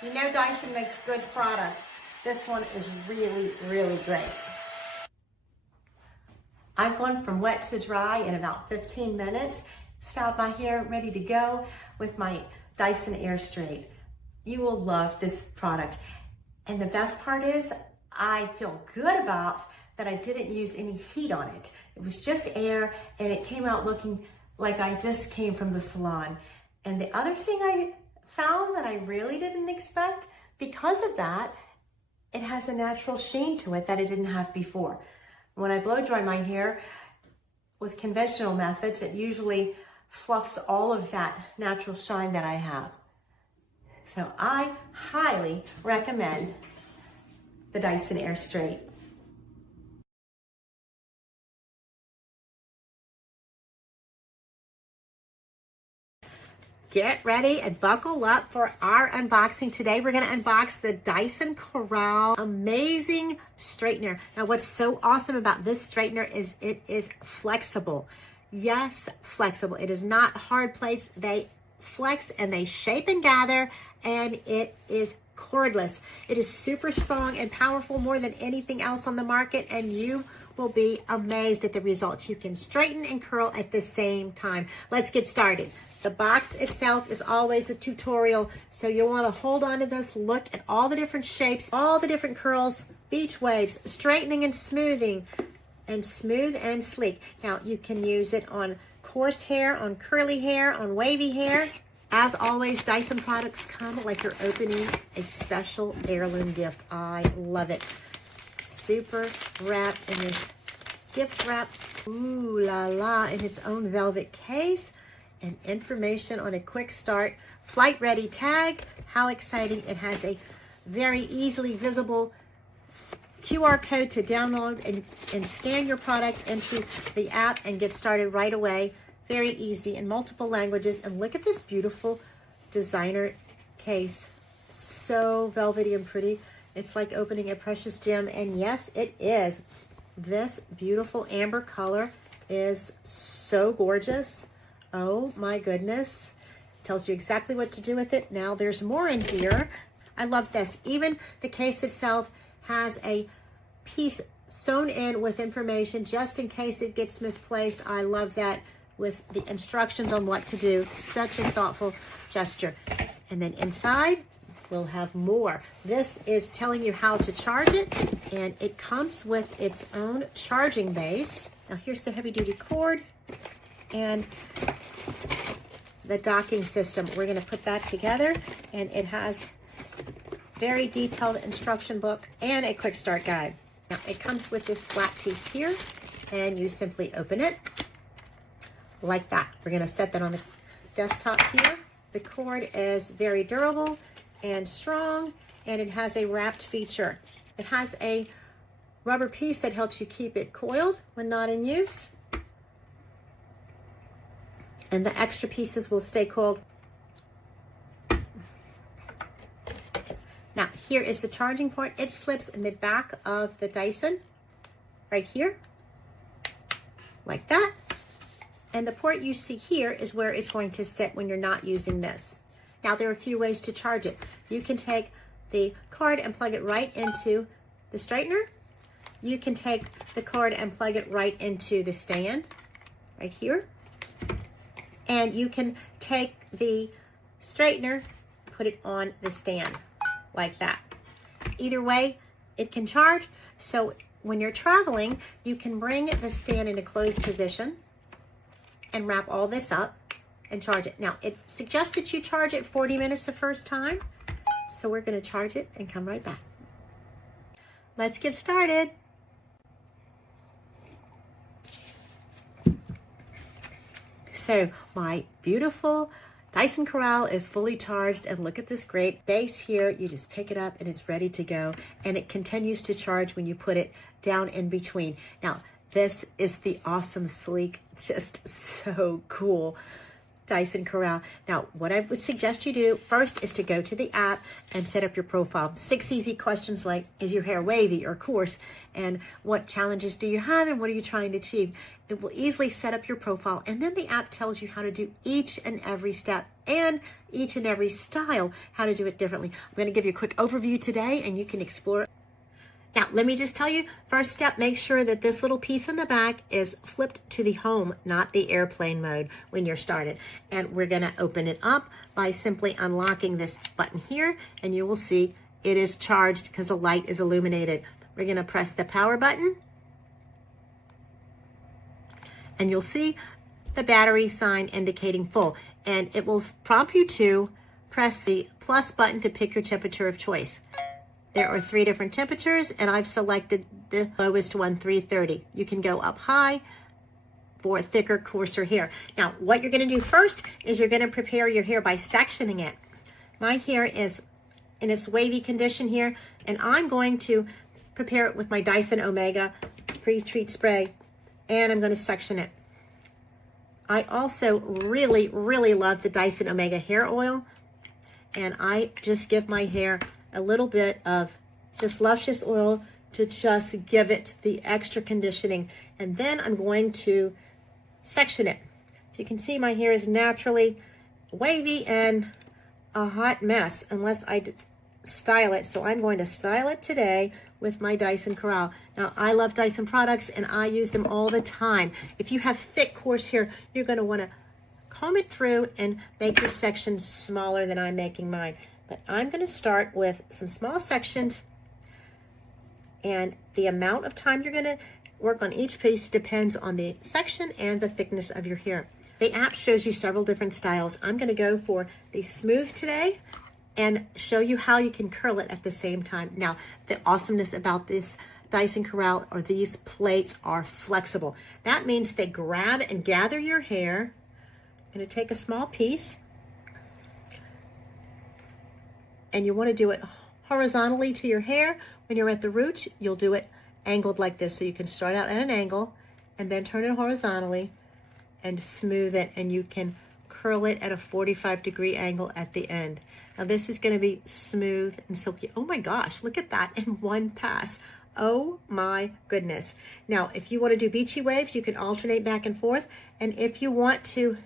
You know Dyson makes good products. This one is really, really great. I've gone from wet to dry in about 15 minutes. Styled my hair ready to go with my Dyson Airstrait. You will love this product. And the best part is I feel good about that I didn't use any heat on it. It was just air and it came out looking like I just came from the salon. And the other thing I found that I really didn't expect, because of that, it has a natural sheen to it that it didn't have before. When I blow dry my hair with conventional methods, it usually fluffs all of that natural shine that I have. So I highly recommend the Dyson Airstrait. Get ready and buckle up for our unboxing. Today we're going to unbox the Dyson Corrale amazing straightener. Now what's so awesome about this straightener is it is flexible. Yes, flexible. It is not hard plates. They flex and they shape and gather, and it is cordless. It is super strong and powerful, more than anything else on the market, and you will be amazed at the results. You can straighten and curl at the same time. Let's get started. The box itself is always a tutorial, so you'll want to hold on to this, look at all the different shapes, all the different curls, beach waves, straightening and smoothing, and smooth and sleek. Now, you can use it on coarse hair, on curly hair, on wavy hair. As always, Dyson products come like you're opening a special heirloom gift. I love it. Super wrapped in this gift wrap. Ooh la la, in its own velvet case. And information on a quick start, flight ready tag. How exciting. It has a very easily visible QR code to download and scan your product into the app and get started right away. Very easy in multiple languages. And look at this beautiful designer case. So velvety and pretty. It's like opening a precious gem, and yes, it is. This beautiful amber color is so gorgeous. Oh my goodness. Tells you exactly what to do with it. Now there's more in here. I love this. Even the case itself has a piece sewn in with information just in case it gets misplaced. I love that, with the instructions on what to do. Such a thoughtful gesture. And then inside, we'll have more. This is telling you how to charge it, and it comes with its own charging base. Now here's the heavy duty cord and the docking system. We're gonna put that together, and it has very detailed instruction book and a quick start guide. Now it comes with this flat piece here, and you simply open it like that. We're gonna set that on the desktop here. The cord is very durable and strong, and it has a wrapped feature. It has a rubber piece that helps you keep it coiled when not in use. And the extra pieces will stay coiled. Now, here is the charging port. It slips in the back of the Dyson, right here, like that. And the port you see here is where it's going to sit when you're not using this. Now, there are a few ways to charge it. You can take the cord and plug it right into the straightener. You can take the cord and plug it right into the stand, right here. And you can take the straightener, put it on the stand, like that. Either way, it can charge. So when you're traveling, you can bring the stand in a closed position and wrap all this up and charge it. Now, it suggests that you charge it 40 minutes the first time. So we're gonna charge it and come right back. Let's get started. So my beautiful Dyson Corrale is fully charged, and look at this great base here. You just pick it up and it's ready to go, and it continues to charge when you put it down in between. Now, this is the awesome, sleek, just so cool Dyson Corrale. Now, what I would suggest you do first is to go to the app and set up your profile. 6 easy questions like, is your hair wavy or coarse? And what challenges do you have, and what are you trying to achieve? It will easily set up your profile, and then the app tells you how to do each and every step and each and every style, how to do it differently. I'm going to give you a quick overview today, and you can explore it. Now, let me just tell you, first step, make sure that this little piece in the back is flipped to the home, not the airplane mode when you're started. And we're gonna open it up by simply unlocking this button here, and you will see it is charged because the light is illuminated. We're gonna press the power button, and you'll see the battery sign indicating full. And it will prompt you to press the plus button to pick your temperature of choice. There are 3 different temperatures, and I've selected the lowest one, 330. You can go up high for thicker, coarser hair. Now, what you're gonna do first is you're gonna prepare your hair by sectioning it. My hair is in its wavy condition here, and I'm going to prepare it with my Dyson Omega pre-treat spray, and I'm gonna section it. I also really, really love the Dyson Omega hair oil, and I just give my hair a little bit of this luscious oil to just give it the extra conditioning. And then I'm going to section it. So you can see my hair is naturally wavy and a hot mess unless I style it. So I'm going to style it today with my Dyson Corrale. Now, I love Dyson products and I use them all the time. If you have thick, coarse hair, you're going to want to comb it through and make your sections smaller than I'm making mine. But I'm going to start with some small sections, and the amount of time you're going to work on each piece depends on the section and the thickness of your hair. The app shows you several different styles. I'm going to go for the smooth today and show you how you can curl it at the same time. Now, the awesomeness about this Dyson Corrale or these plates are flexible. That means they grab and gather your hair. I'm going to take a small piece, and you want to do it horizontally to your hair. When you're at the roots, you'll do it angled like this. So you can start out at an angle and then turn it horizontally and smooth it, and you can curl it at a 45-degree angle at the end. Now this is going to be smooth and silky. Oh my gosh, look at that in one pass. Oh my goodness. Now, if you want to do beachy waves, you can alternate back and forth. And if you want to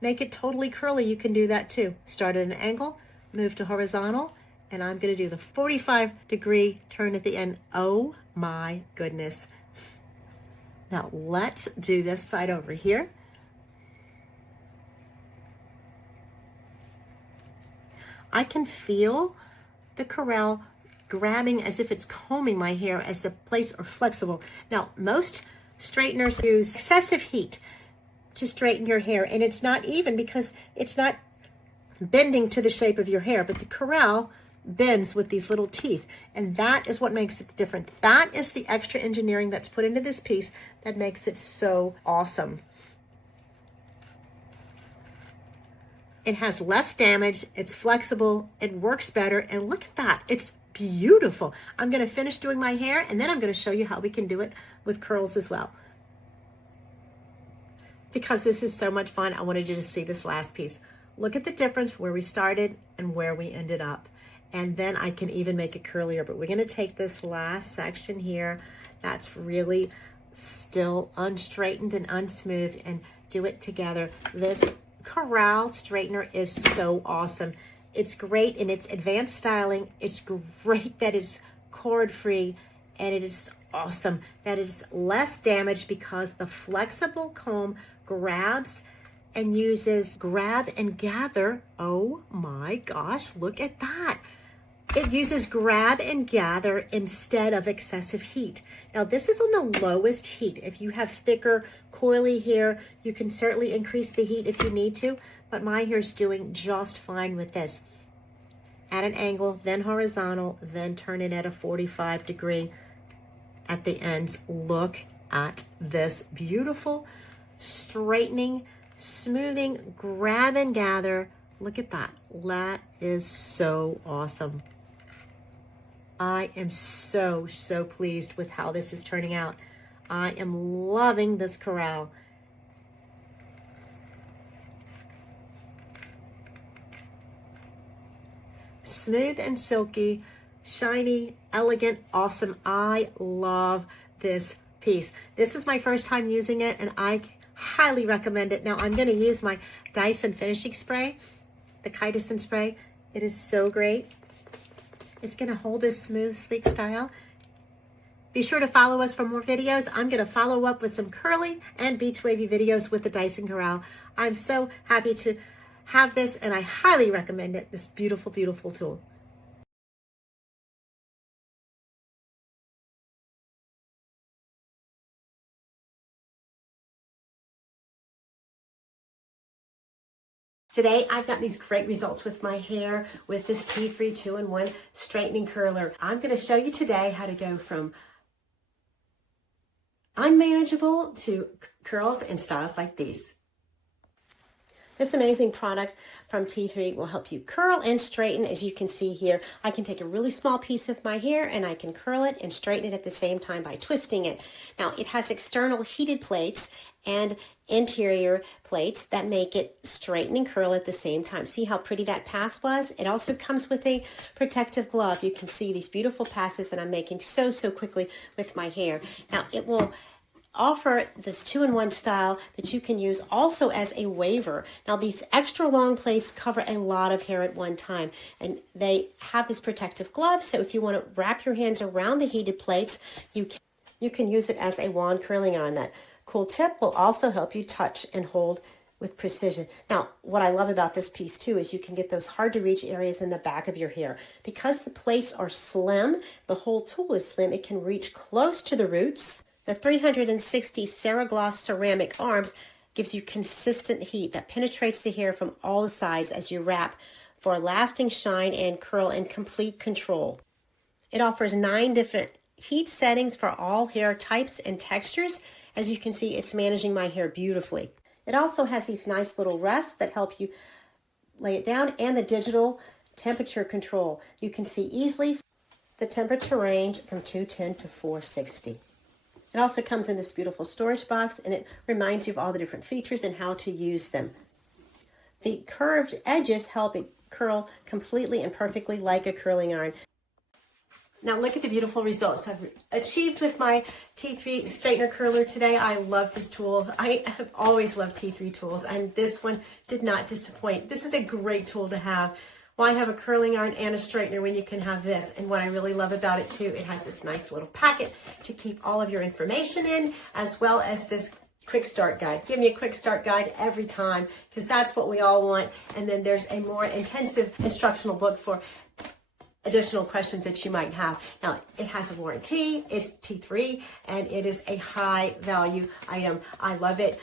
make it totally curly, you can do that too. Start at an angle, move to horizontal, and I'm going to do the 45-degree turn at the end. Oh my goodness. Now let's do this side over here. I can feel the Corrale grabbing as if it's combing my hair as the plates are flexible. Now, most straighteners use excessive heat to straighten your hair, and it's not even because it's not bending to the shape of your hair, but the Corrale bends with these little teeth, and that is what makes it different. That is the extra engineering that's put into this piece that makes it so awesome. It has less damage, it's flexible, it works better, and look at that, it's beautiful. I'm going to finish doing my hair, and then I'm going to show you how we can do it with curls as well. Because this is so much fun, I wanted you to see this last piece. Look at the difference where we started and where we ended up. And then I can even make it curlier, but we're going to take this last section here that's really still unstraightened and unsmooth and do it together. This Corrale straightener is so awesome. It's great in its advanced styling. It's great that it's cord free, and it is awesome that it's less damage because the flexible comb grabs and uses grab and gather. Oh my gosh, look at that. It uses grab and gather instead of excessive heat. Now this is on the lowest heat. If you have thicker, coily hair, you can certainly increase the heat if you need to, but my hair's doing just fine with this. At an angle, then horizontal, then turn it at a 45-degree at the ends. Look at this beautiful straightening, smoothing, grab and gather. Look at that. That is so awesome. I am so pleased with how this is turning out. I am loving this Corrale. Smooth and silky, shiny, elegant, awesome. I love this piece. This is my first time using it, and I highly recommend it. Now I'm going to use my Dyson finishing spray, the Dyson spray. It is so great. It's going to hold this smooth, sleek style. Be sure to follow us for more videos. I'm going to follow up with some curly and beach wavy videos with the Dyson Corrale. I'm so happy to have this, and I highly recommend it. This beautiful, beautiful tool. Today, I've got these great results with my hair with this tea-free 2-in-1 straightening curler. I'm going to show you today how to go from unmanageable to curls and styles like these. This amazing product from T3 will help you curl and straighten. As you can see here, I can take a really small piece of my hair and I can curl it and straighten it at the same time by twisting it. Now, it has external heated plates and interior plates that make it straighten and curl at the same time. See how pretty that pass was? It also comes with a protective glove. You can see these beautiful passes that I'm making so quickly with my hair. Now, it will offer this 2-in-1 style that you can use also as a waver. Now these extra long plates cover a lot of hair at one time, and they have this protective glove, so if you want to wrap your hands around the heated plates, you can use it as a wand curling iron. That cool tip will also help you touch and hold with precision. Now, what I love about this piece too is you can get those hard to reach areas in the back of your hair. Because the plates are slim, the whole tool is slim, it can reach close to the roots. The 360 Ceragloss ceramic arms gives you consistent heat that penetrates the hair from all the sides as you wrap for lasting shine and curl and complete control. It offers 9 different heat settings for all hair types and textures. As you can see, it's managing my hair beautifully. It also has these nice little rests that help you lay it down, and the digital temperature control. You can see easily the temperature range from 210 to 460. It also comes in this beautiful storage box, and it reminds you of all the different features and how to use them. The curved edges help it curl completely and perfectly like a curling iron. Now look at the beautiful results I've achieved with my T3 straightener curler today. I love this tool. I have always loved T3 tools, and this one did not disappoint. This is a great tool to have. Why have a curling iron and a straightener when you can have this? And what I really love about it too, it has this nice little packet to keep all of your information in, as well as this quick start guide. Give me a quick start guide every time, because that's what we all want. And then there's a more intensive instructional book for additional questions that you might have. Now, it has a warranty, it's T3, and it is a high value item. I love it.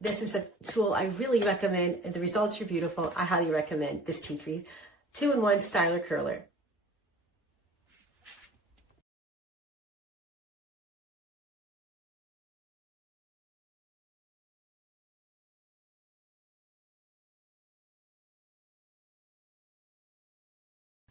This is a tool I really recommend, and the results are beautiful. I highly recommend this T3 2-in-1 styler curler.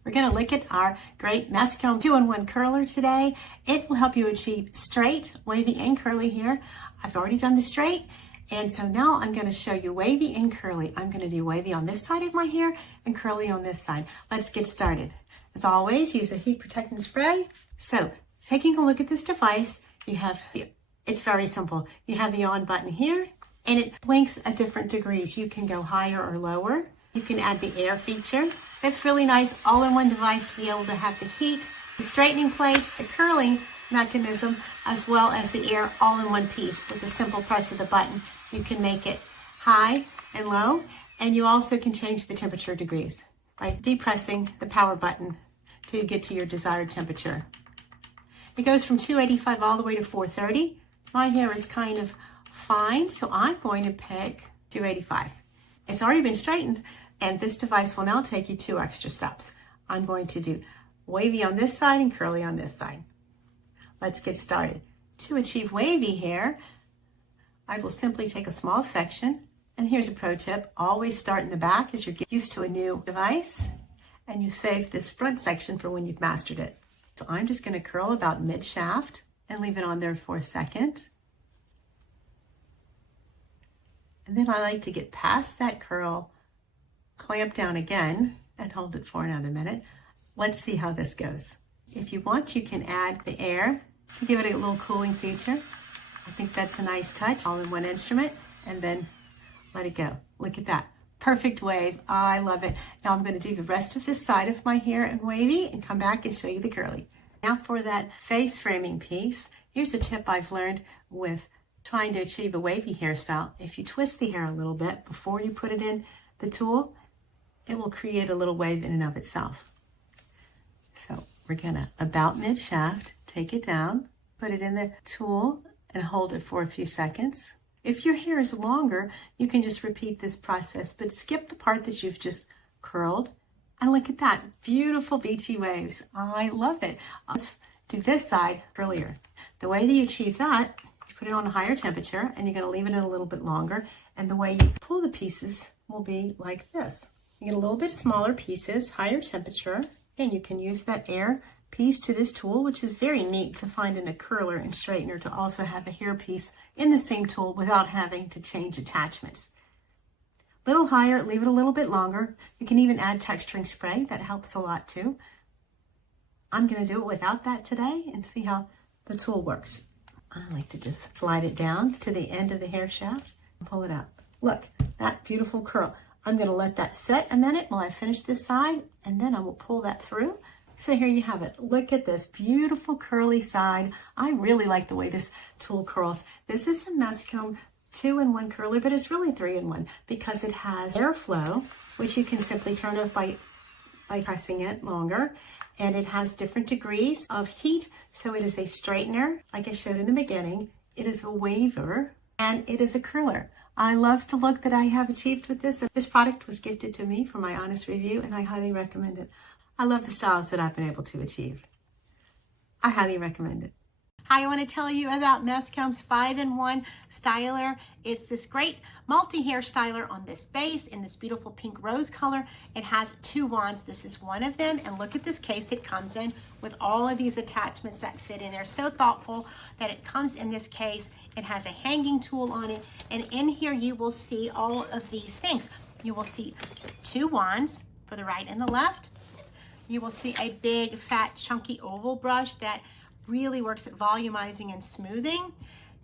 We're going to look at our great Mescomb 2-in-1 curler today. It will help you achieve straight, wavy, and curly hair. I've already done the straight, and so now I'm going to show you wavy and curly. I'm going to do wavy on this side of my hair and curly on this side. Let's get started. As always, use a heat protectant spray. So, taking a look at this device, it's very simple. You have the on button here, and it blinks at different degrees. You can go higher or lower. You can add the Aire feature. It's really nice, all-in-one device to be able to have the heat, the straightening plates, the curling mechanism, as well as the Aire all-in-one piece. With a simple press of the button, you can make it high and low, and you also can change the temperature degrees by depressing the power button to get to your desired temperature. It goes from 285 all the way to 430. My hair is kind of fine, so I'm going to pick 285. It's already been straightened, and this device will now take you 2 extra steps. I'm going to do wavy on this side and curly on this side. Let's get started. To achieve wavy hair, I will simply take a small section, and here's a pro tip. Always start in the back as you're getting used to a new device, and you save this front section for when you've mastered it. So I'm just going to curl about mid-shaft and leave it on there for a second. And then I like to get past that curl, clamp down again, and hold it for another minute. Let's see how this goes. If you want, you can add the Aire to give it a little cooling feature. I think that's a nice touch, all in one instrument, and then let it go. Look at that. Perfect wave. I love it. Now I'm going to do the rest of this side of my hair in wavy and come back and show you the curly. Now for that face framing piece, here's a tip I've learned with trying to achieve a wavy hairstyle. If you twist the hair a little bit before you put it in the tool, it will create a little wave in and of itself. So we're gonna, about mid-shaft, take it down, put it in the tool, and hold it for a few seconds. If your hair is longer, you can just repeat this process, but skip the part that you've just curled. And look at that, beautiful beachy waves. I love it. Let's do this side earlier. The way that you achieve that, put it on a higher temperature, and you're going to leave it in a little bit longer, and the way you pull the pieces will be like this. You get a little bit smaller pieces, higher temperature, and you can use that Aire piece to this tool, which is very neat to find in a curler and straightener, to also have a hair piece in the same tool without having to change attachments. Little higher, leave it a little bit longer. You can even add texturing spray, that helps a lot too. I'm going to do it without that today and see how the tool works. I like to just slide it down to the end of the hair shaft and pull it out. Look, that beautiful curl. I'm going to let that set a minute while I finish this side, and then I will pull that through. So here you have it. Look at this beautiful curly side. I really like the way this tool curls. This is the Mescomb 2-in-1 curler, but it's really 3-in-1 because it has airflow, which you can simply turn off by pressing it longer. And it has different degrees of heat. So it is a straightener, like I showed in the beginning. It is a waver, and it is a curler. I love the look that I have achieved with this. This product was gifted to me for my honest review, and I highly recommend it. I love the styles that I've been able to achieve. I highly recommend it. Hi, I want to tell you about Mescomb's 5-in-1 styler. It's this great multi-hair styler on this base in this beautiful pink rose color. It has 2 wands. This is one of them, and look at this case it comes in with all of these attachments that fit in there. So thoughtful that it comes in this case. It has a hanging tool on it, and in here you will see all of these things. you will see 2 wands for the right and the left. You will see a big, fat, chunky oval brush that really works at volumizing and smoothing.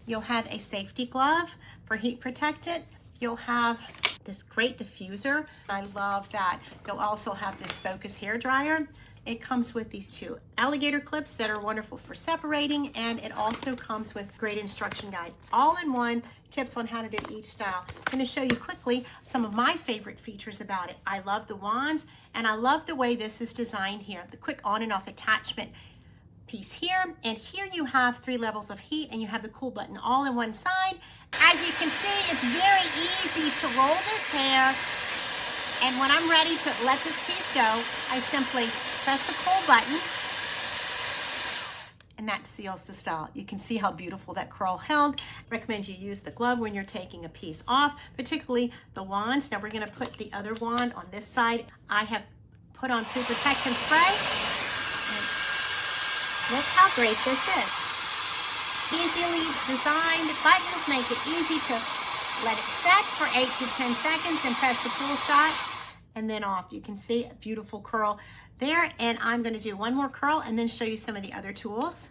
You'll have a safety glove for heat protected. You'll have this great diffuser. I love that. You'll also have this focus hair dryer. It comes with these 2 alligator clips that are wonderful for separating, and it also comes with great instruction guide. All-in-one tips on how to do each style. I'm going to show you quickly some of my favorite features about it. I love the wands, and I love the way this is designed here. The quick on and off attachment piece here, and here you have 3 levels of heat, and you have the cool button all in one side. As you can see, it's very easy to roll this hair, and when I'm ready to let this piece go, I simply press the cool button, and that seals the style. You can see how beautiful that curl held. I recommend you use the glove when you're taking a piece off, particularly the wands. Now we're gonna put the other wand on this side. I have put on Food Protectant Spray. Look how great this is. Easily designed buttons make it easy to let it set for 8 to 10 seconds and press the cool shot and then off. You can see a beautiful curl there, and I'm going to do one more curl and then show you some of the other tools.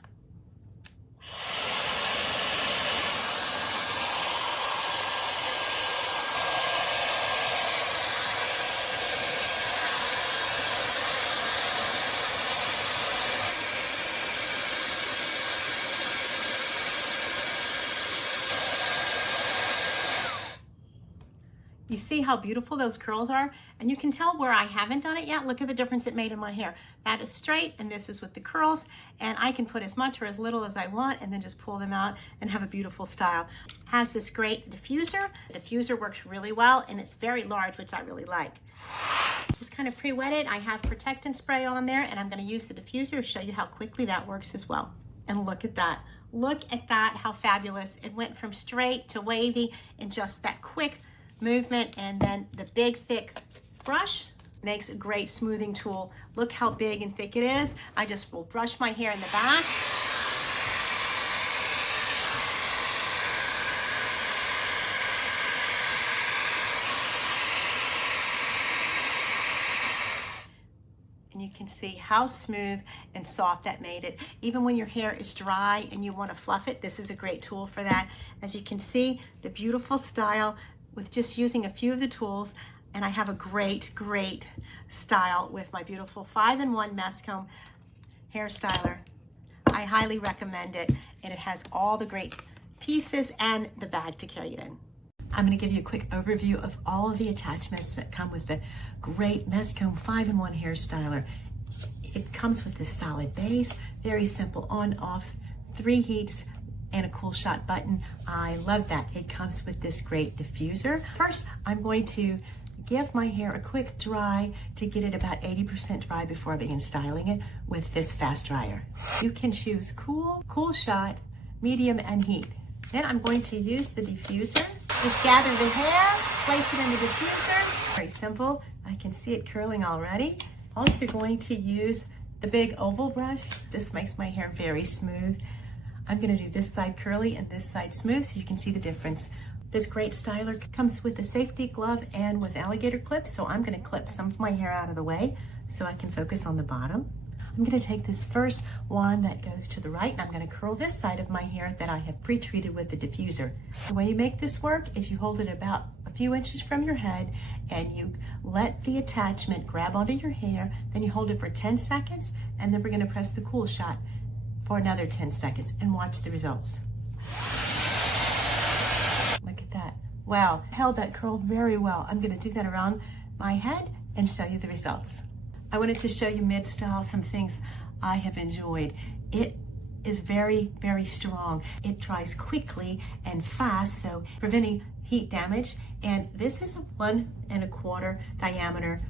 You see how beautiful those curls are? And you can tell where I haven't done it yet. Look at the difference it made in my hair. That is straight, and this is with the curls, and I can put as much or as little as I want and then just pull them out and have a beautiful style. Has this great diffuser. The diffuser works really well, and it's very large, which I really like. It's kind of pre-wetted. I have protectant spray on there, and I'm going to use the diffuser to show you how quickly that works as well. And look at that. Look at that, how fabulous. It went from straight to wavy in just that quick movement, and then the big thick brush makes a great smoothing tool. Look how big and thick it is. I just will brush my hair in the back. And you can see how smooth and soft that made it. Even when your hair is dry and you want to fluff it, this is a great tool for that. As you can see, the beautiful style with just using a few of the tools, and I have a great, great style with my beautiful 5-in-1 Mescomb hair styler. I highly recommend it, and it has all the great pieces and the bag to carry it in. I'm going to give you a quick overview of all of the attachments that come with the great Mescomb 5-in-1 hair styler. It comes with this solid base, very simple on-off, 3 heats, and a cool shot button. I love that. It comes with this great diffuser. First, I'm going to give my hair a quick dry to get it about 80% dry before I begin styling it with this fast dryer. You can choose cool, cool shot, medium, and heat. Then I'm going to use the diffuser. Just gather the hair, place it in the diffuser. Very simple. I can see it curling already. Also going to use the big oval brush. This makes my hair very smooth. I'm going to do this side curly and this side smooth so you can see the difference. This great styler comes with a safety glove and with alligator clips, so I'm going to clip some of my hair out of the way so I can focus on the bottom. I'm going to take this first wand that goes to the right, and I'm going to curl this side of my hair that I have pre-treated with the diffuser. The way you make this work is you hold it about a few inches from your head and you let the attachment grab onto your hair, then you hold it for 10 seconds, and then we're going to press the cool shot for another 10 seconds and watch the results. Look at that. Wow, held that curl very well. I'm going to do that around my head and show you the results. I wanted to show you mid-style some things I have enjoyed. It is very, very strong. It dries quickly and fast, so preventing heat damage. And this is a 1 1/4 diameter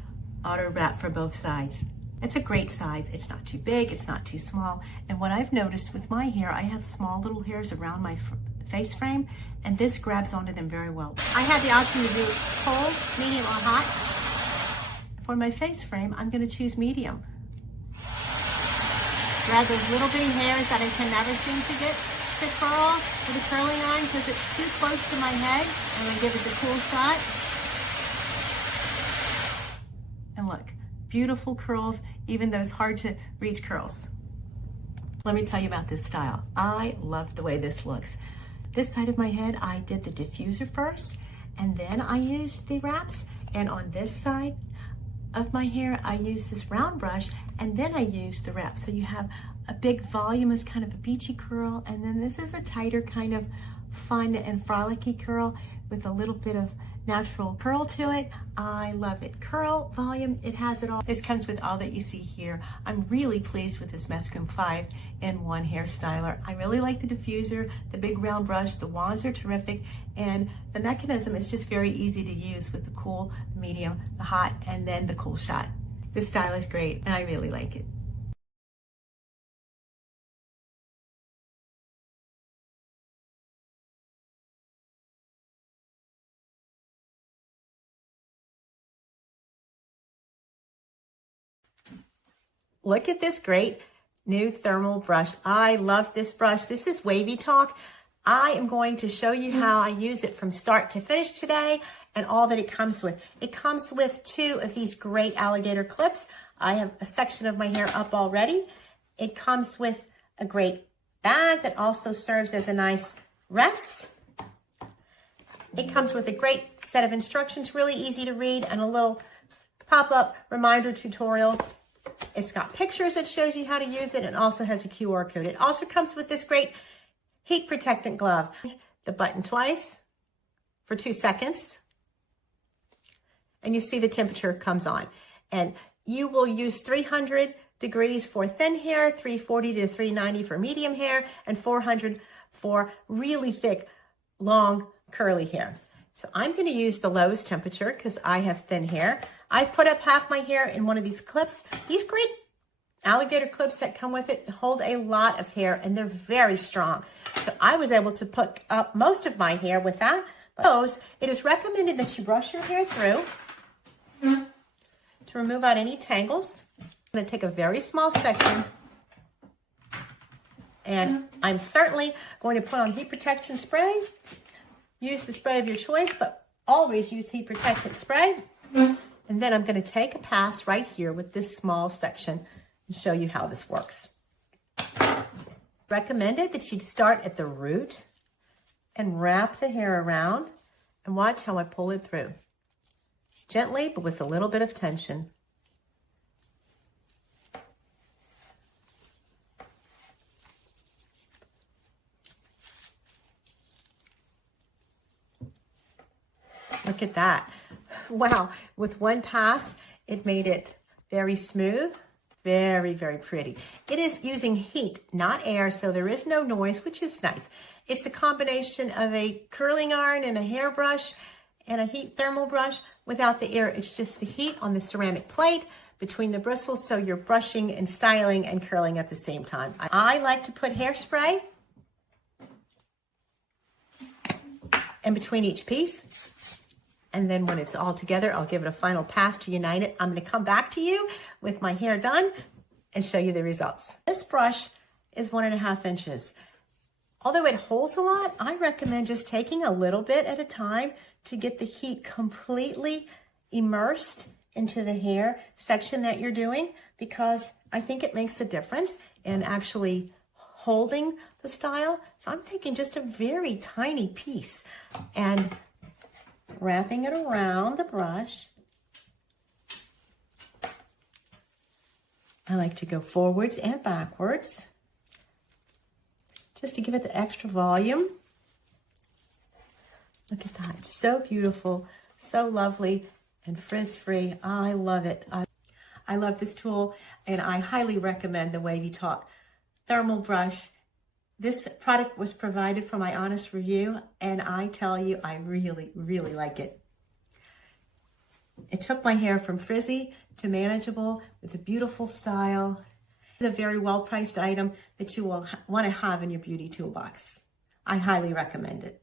auto wrap for both sides. It's a great size. It's not too big, it's not too small. And what I've noticed with my hair, I have small little hairs around my face frame, and this grabs onto them very well. I have the option to do cold, medium, or hot. For my face frame, I'm going to choose medium. Grab those little bitty hairs that I can never seem to get to curl with a curling iron because it's too close to my head. I'm going to give it the cool shot. beautiful curls, even those hard to reach curls. Let me tell you about this style. I love the way this looks. This side of my head, I did the diffuser first, and then I used the wraps. And on this side of my hair, I used this round brush, and then I used the wrap. So you have a big volume as kind of a beachy curl, and then this is a tighter kind of fun and frolicky curl with a little bit of natural curl to it. I love it. Curl, volume, it has it all. This comes with all that you see here. I'm really pleased with this Mescomb 5-in-1 hair styler. I really like the diffuser, the big round brush, the wands are terrific, and the mechanism is just very easy to use with the cool, the medium, the hot, and then the cool shot. This style is great, and I really like it. Look at this great new thermal brush. I love this brush. This is WavyTalk. I am going to show you how I use it from start to finish today and all that it comes with. It comes with 2 of these great alligator clips. I have a section of my hair up already. It comes with a great bag that also serves as a nice rest. It comes with a great set of instructions, really easy to read, and a little pop-up reminder tutorial. It's got pictures that shows you how to use it, and also has a QR code. It also comes with this great heat protectant glove. The button twice for 2 seconds, and you see the temperature comes on. And you will use 300 degrees for thin hair, 340 to 390 for medium hair, and 400 for really thick, long, curly hair. So I'm going to use the lowest temperature because I have thin hair. I've put up half my hair in one of these clips. These great alligator clips that come with it hold a lot of hair, and they're very strong. So I was able to put up most of my hair with that. But it is recommended that you brush your hair through to remove out any tangles. I'm going to take a very small section, and I'm certainly going to put on heat protection spray. Use the spray of your choice, but always use heat protectant spray. And then I'm going to take a pass right here with this small section and show you how this works. Recommended that you start at the root and wrap the hair around, and watch how I pull it through. Gently, but with a little bit of tension. Look at that. Wow, with one pass, it made it very smooth, very, very pretty. It is using heat, not air, so there is no noise, which is nice. It's a combination of a curling iron and a hairbrush and a heat thermal brush without the air. It's just the heat on the ceramic plate between the bristles, so you're brushing and styling and curling at the same time. I like to put hairspray in between each piece. And then when it's all together, I'll give it a final pass to unite it. I'm going to come back to you with my hair done and show you the results. This brush is 1.5 inches. Although it holds a lot, I recommend just taking a little bit at a time to get the heat completely immersed into the hair section that you're doing, because I think it makes a difference in actually holding the style. So I'm taking just a very tiny piece and wrapping it around the brush. I like to go forwards and backwards just to give it the extra volume. Look at that. It's so beautiful, so lovely, and frizz-free. I love it. I love this tool, and I highly recommend the WavyTalk thermal brush. This product was provided for my honest review, and I tell you, I really, really like it. It took my hair from frizzy to manageable with a beautiful style. It's a very well-priced item that you will want to have in your beauty toolbox. I highly recommend it.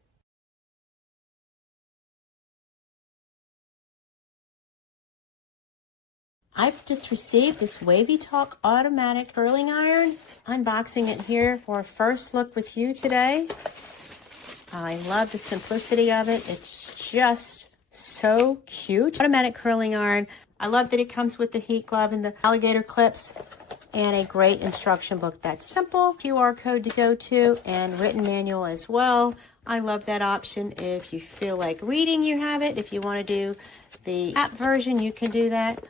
I've just received this WavyTalk automatic curling iron. Unboxing it here for a first look with you today. I love the simplicity of it. It's just So cute. Automatic curling iron. I love that it comes with the heat glove and the alligator clips and a great instruction book that's simple. QR code to go to and written manual as well. I love that option. If you feel like reading, you have it. If you want to do the app version, you can do that.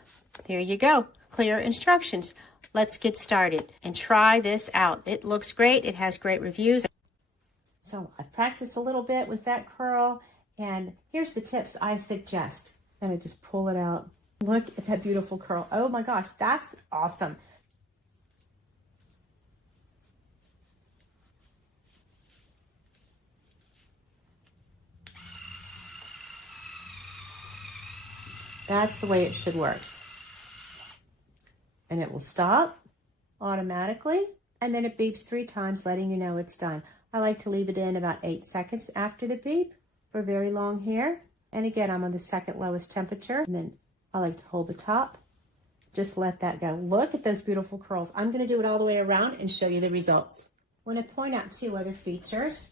Here you go. Clear instructions. Let's get started and try this out. It looks great. It has great reviews. So I've practiced a little bit with that curl, and here's the tips I suggest. I'm going to just pull it out. Look at that beautiful curl. Oh my gosh, that's awesome. That's the way it should work. And it will stop automatically, and then it beeps 3 times, letting you know it's done. I like to leave it in about 8 seconds after the beep for very long hair. And again, I'm on the second lowest temperature, and then I like to hold the top. Just let that go. Look at those beautiful curls. I'm going to do it all the way around and show you the results. I want to point out 2 other features.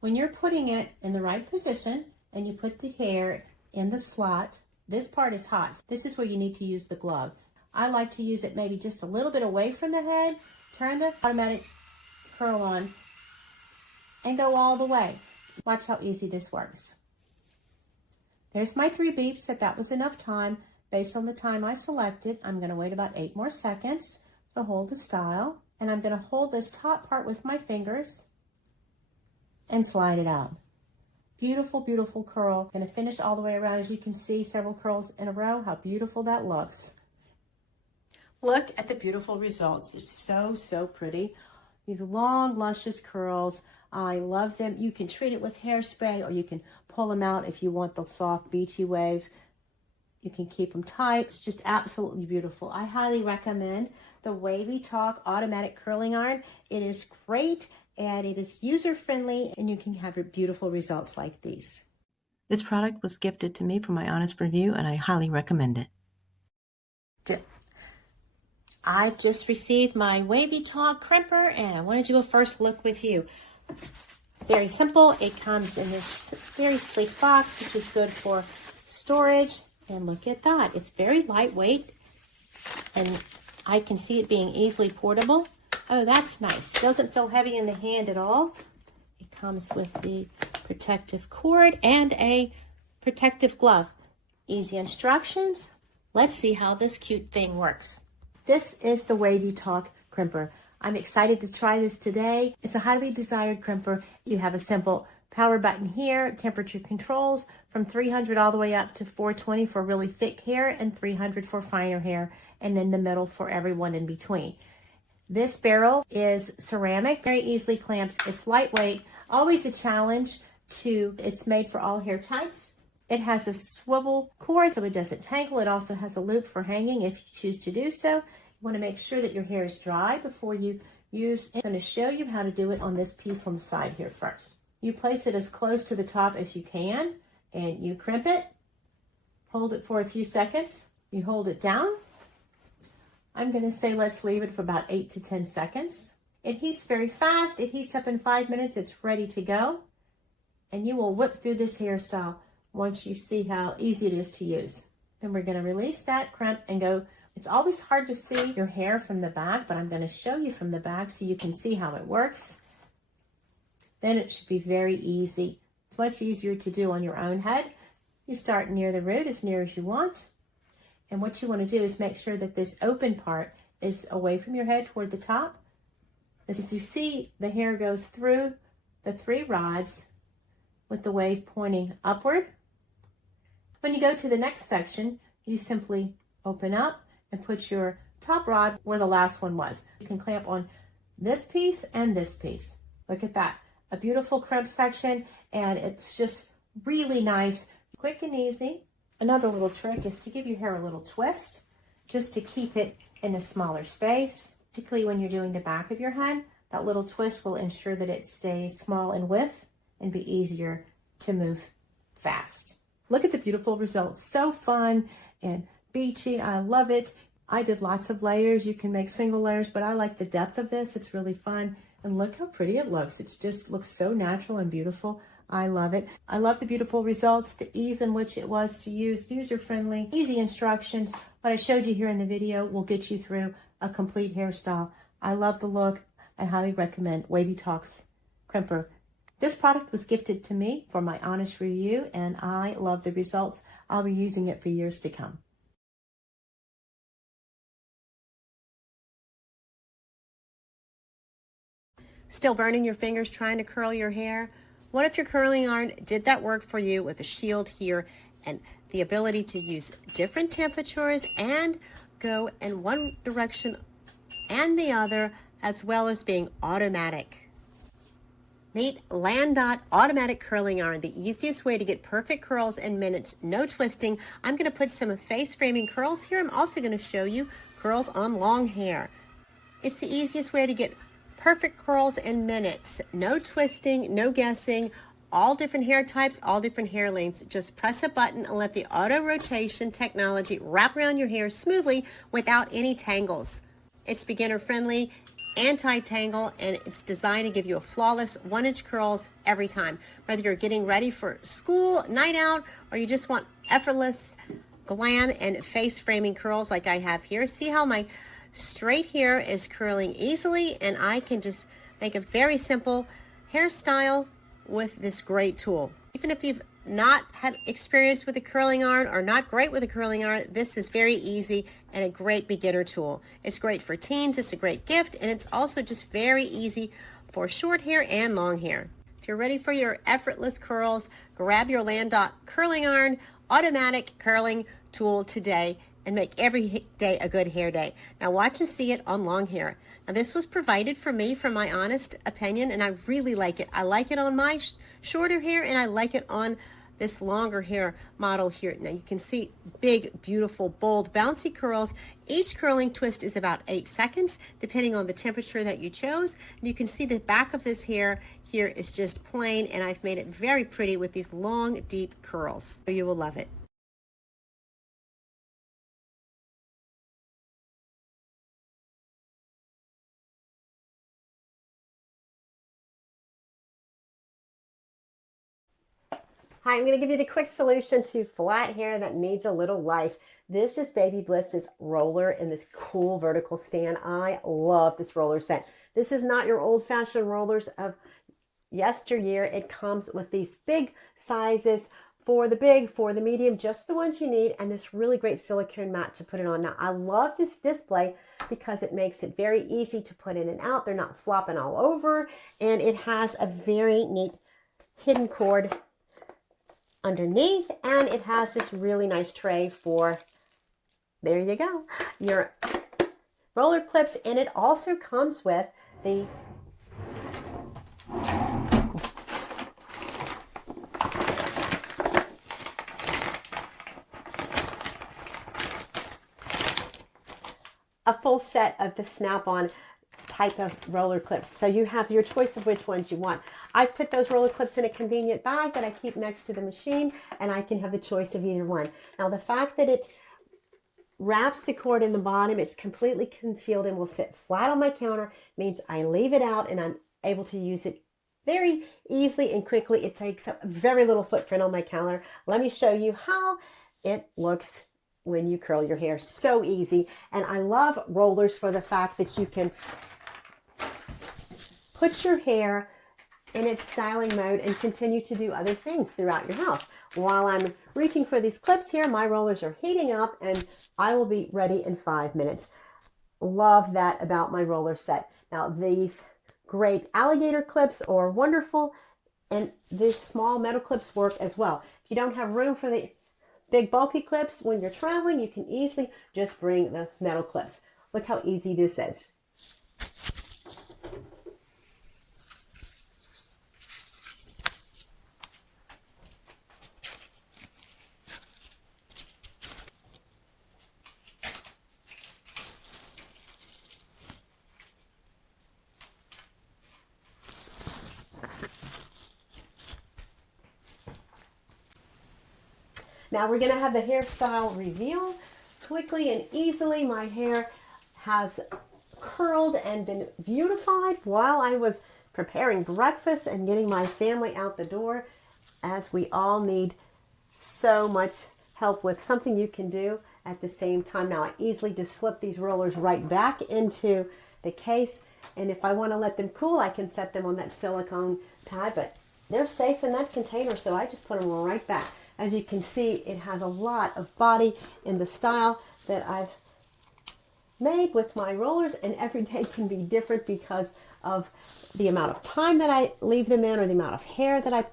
When you're putting it in the right position and you put the hair in the slot, this part is hot. This is where you need to use the glove. I like to use it maybe just a little bit away from the head, turn the automatic curl on, and go all the way. Watch how easy this works. There's my 3 beeps. That was enough time. Based on the time I selected, I'm going to wait about 8 more seconds to hold the style. And I'm going to hold this top part with my fingers and slide it out. Beautiful, beautiful curl. Going to finish all the way around. As you can see, several curls in a row. How beautiful that looks. Look at the beautiful results. They're so, so pretty. These long, luscious curls. I love them. You can treat it with hairspray, or you can pull them out if you want the soft, beachy waves. You can keep them tight. It's just absolutely beautiful. I highly recommend the WavyTalk automatic curling iron. It is great, and it is user-friendly, and you can have beautiful results like these. This product was gifted to me for my honest review, and I highly recommend it. I've just received my WavyTalk crimper, and I want to do a first look with you. Very simple. It comes in this very sleek box, which is good for storage. And look at that. It's very lightweight, and I can see it being easily portable. Oh, that's nice. It doesn't feel heavy in the hand at all. It comes with the protective cord and a protective glove. Easy instructions. Let's see how this cute thing works. This is the WavyTalk crimper. I'm excited to try this today. It's a highly desired crimper. You have a simple power button here, temperature controls from 300 all the way up to 420 for really thick hair and 300 for finer hair, and in the middle for everyone in between. This barrel is ceramic, very easily clamps. It's lightweight, always a challenge it's made for all hair types. It has a swivel cord so it doesn't tangle. It also has a loop for hanging if you choose to do so. You want to make sure that your hair is dry before you use it. I'm going to show you how to do it on this piece on the side here first. You place it as close to the top as you can, and you crimp it. Hold it for a few seconds. You hold it down. I'm going to say let's leave it for about 8 to 10 seconds. It heats very fast. It heats up in 5 minutes. It's ready to go. And you will whip through this hairstyle once you see how easy it is to use. Then we're going to release that crimp and go. It's always hard to see your hair from the back, but I'm going to show you from the back so you can see how it works. Then it should be very easy. It's much easier to do on your own head. You start near the root, as near as you want. And what you want to do is make sure that this open part is away from your head toward the top. As you see, the hair goes through the 3 rods with the wave pointing upward. When you go to the next section, you simply open up and put your top rod where the last one was. You can clamp on this piece and this piece. Look at that. A beautiful crimp section, and it's just really nice, quick and easy. Another little trick is to give your hair a little twist, just to keep it in a smaller space, particularly when you're doing the back of your head. That little twist will ensure that it stays small in width and be easier to move fast. Look at the beautiful results. So fun and beachy. I love it. I did lots of layers. You can make single layers, but I like the depth of this. It's really fun. And look how pretty it looks. It just looks so natural and beautiful. I love it. I love the beautiful results, the ease in which it was to use, user-friendly, easy instructions. What I showed you here in the video will get you through a complete hairstyle. I love the look. I highly recommend WavyTalk's Crimper. This product was gifted to me for my honest review, and I love the results. I'll be using it for years to come. Still burning your fingers trying to curl your hair? What if your curling iron did that work for you with a shield here and the ability to use different temperatures and go in one direction and the other, as well as being automatic? Meet Landot Automatic Curling Iron, the easiest way to get perfect curls in minutes, no twisting. I'm going to put some face framing curls here. I'm also going to show you curls on long hair. It's the easiest way to get perfect curls in minutes, no twisting, no guessing, all different hair types, all different hair lengths. Just press a button and let the auto rotation technology wrap around your hair smoothly without any tangles. It's beginner friendly, anti-tangle, and it's designed to give you a flawless 1-inch curls every time. Whether you're getting ready for school, night out, or you just want effortless glam and face framing curls like I have here. See how my straight hair is curling easily, and I can just make a very simple hairstyle with this great tool. Even if you've not had experience with a curling iron or not great with a curling iron, this is very easy and a great beginner tool. It's great for teens, it's a great gift, and it's also just very easy for short hair and long hair. If you're ready for your effortless curls, grab your Landot curling iron automatic curling tool today and make every day a good hair day. Now watch and see it on long hair. Now this was provided for me from my honest opinion, and I really like it. I like it on my shorter hair, and I like it on this longer hair model here. Now you can see big, beautiful, bold, bouncy curls. Each curling twist is about 8 seconds, depending on the temperature that you chose. And you can see the back of this hair here is just plain, and I've made it very pretty with these long, deep curls. So you will love it. Hi, I'm going to give you the quick solution to flat hair that needs a little life. This is Babyliss's roller in this cool vertical stand. I love this roller set. This is not your old-fashioned rollers of yesteryear. It comes with these big sizes for the big, for the medium, just the ones you need, and this really great silicone mat to put it on. Now, I love this display because it makes it very easy to put in and out. They're not flopping all over, and it has a very neat hidden cord underneath, and it has this really nice tray for, there you go, your roller clips, and it also comes with the a full set of the snap-on type of roller clips. So you have your choice of which ones you want. I've put those roller clips in a convenient bag that I keep next to the machine, and I can have the choice of either one. Now the fact that it wraps the cord in the bottom, it's completely concealed and will sit flat on my counter, means I leave it out and I'm able to use it very easily and quickly. It takes up very little footprint on my counter. Let me show you how it looks when you curl your hair. So easy. And I love rollers for the fact that you can put your hair in its styling mode and continue to do other things throughout your house. While I'm reaching for these clips here, my rollers are heating up and I will be ready in 5 minutes. Love that about my roller set. Now these great alligator clips are wonderful, and these small metal clips work as well. If you don't have room for the big bulky clips when you're traveling, you can easily just bring the metal clips. Look how easy this is. Now we're going to have the hairstyle reveal. Quickly and easily, my hair has curled and been beautified while I was preparing breakfast and getting my family out the door, as we all need so much help with something you can do at the same time. Now I easily just slip these rollers right back into the case, and if I want to let them cool, I can set them on that silicone pad, but they're safe in that container, so I just put them right back. As you can see, it has a lot of body in the style that I've made with my rollers, and every day can be different because of the amount of time that I leave them in or the amount of hair that I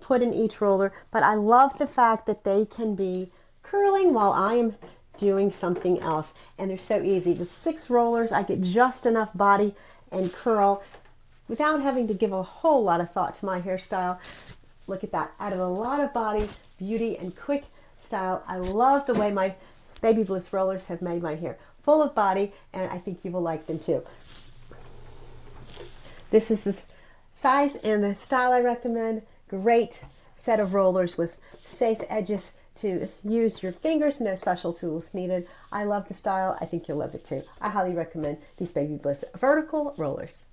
put in each roller. But I love the fact that they can be curling while I am doing something else, and they're so easy. With 6 rollers, I get just enough body and curl without having to give a whole lot of thought to my hairstyle. Look at that, added a lot of body, beauty, and quick style. I love the way my Babyliss rollers have made my hair full of body, and I think you will like them too. This is the size and the style I recommend. Great set of rollers with safe edges to use your fingers, no special tools needed. I love the style. I think you'll love it too. I highly recommend these Babyliss vertical rollers.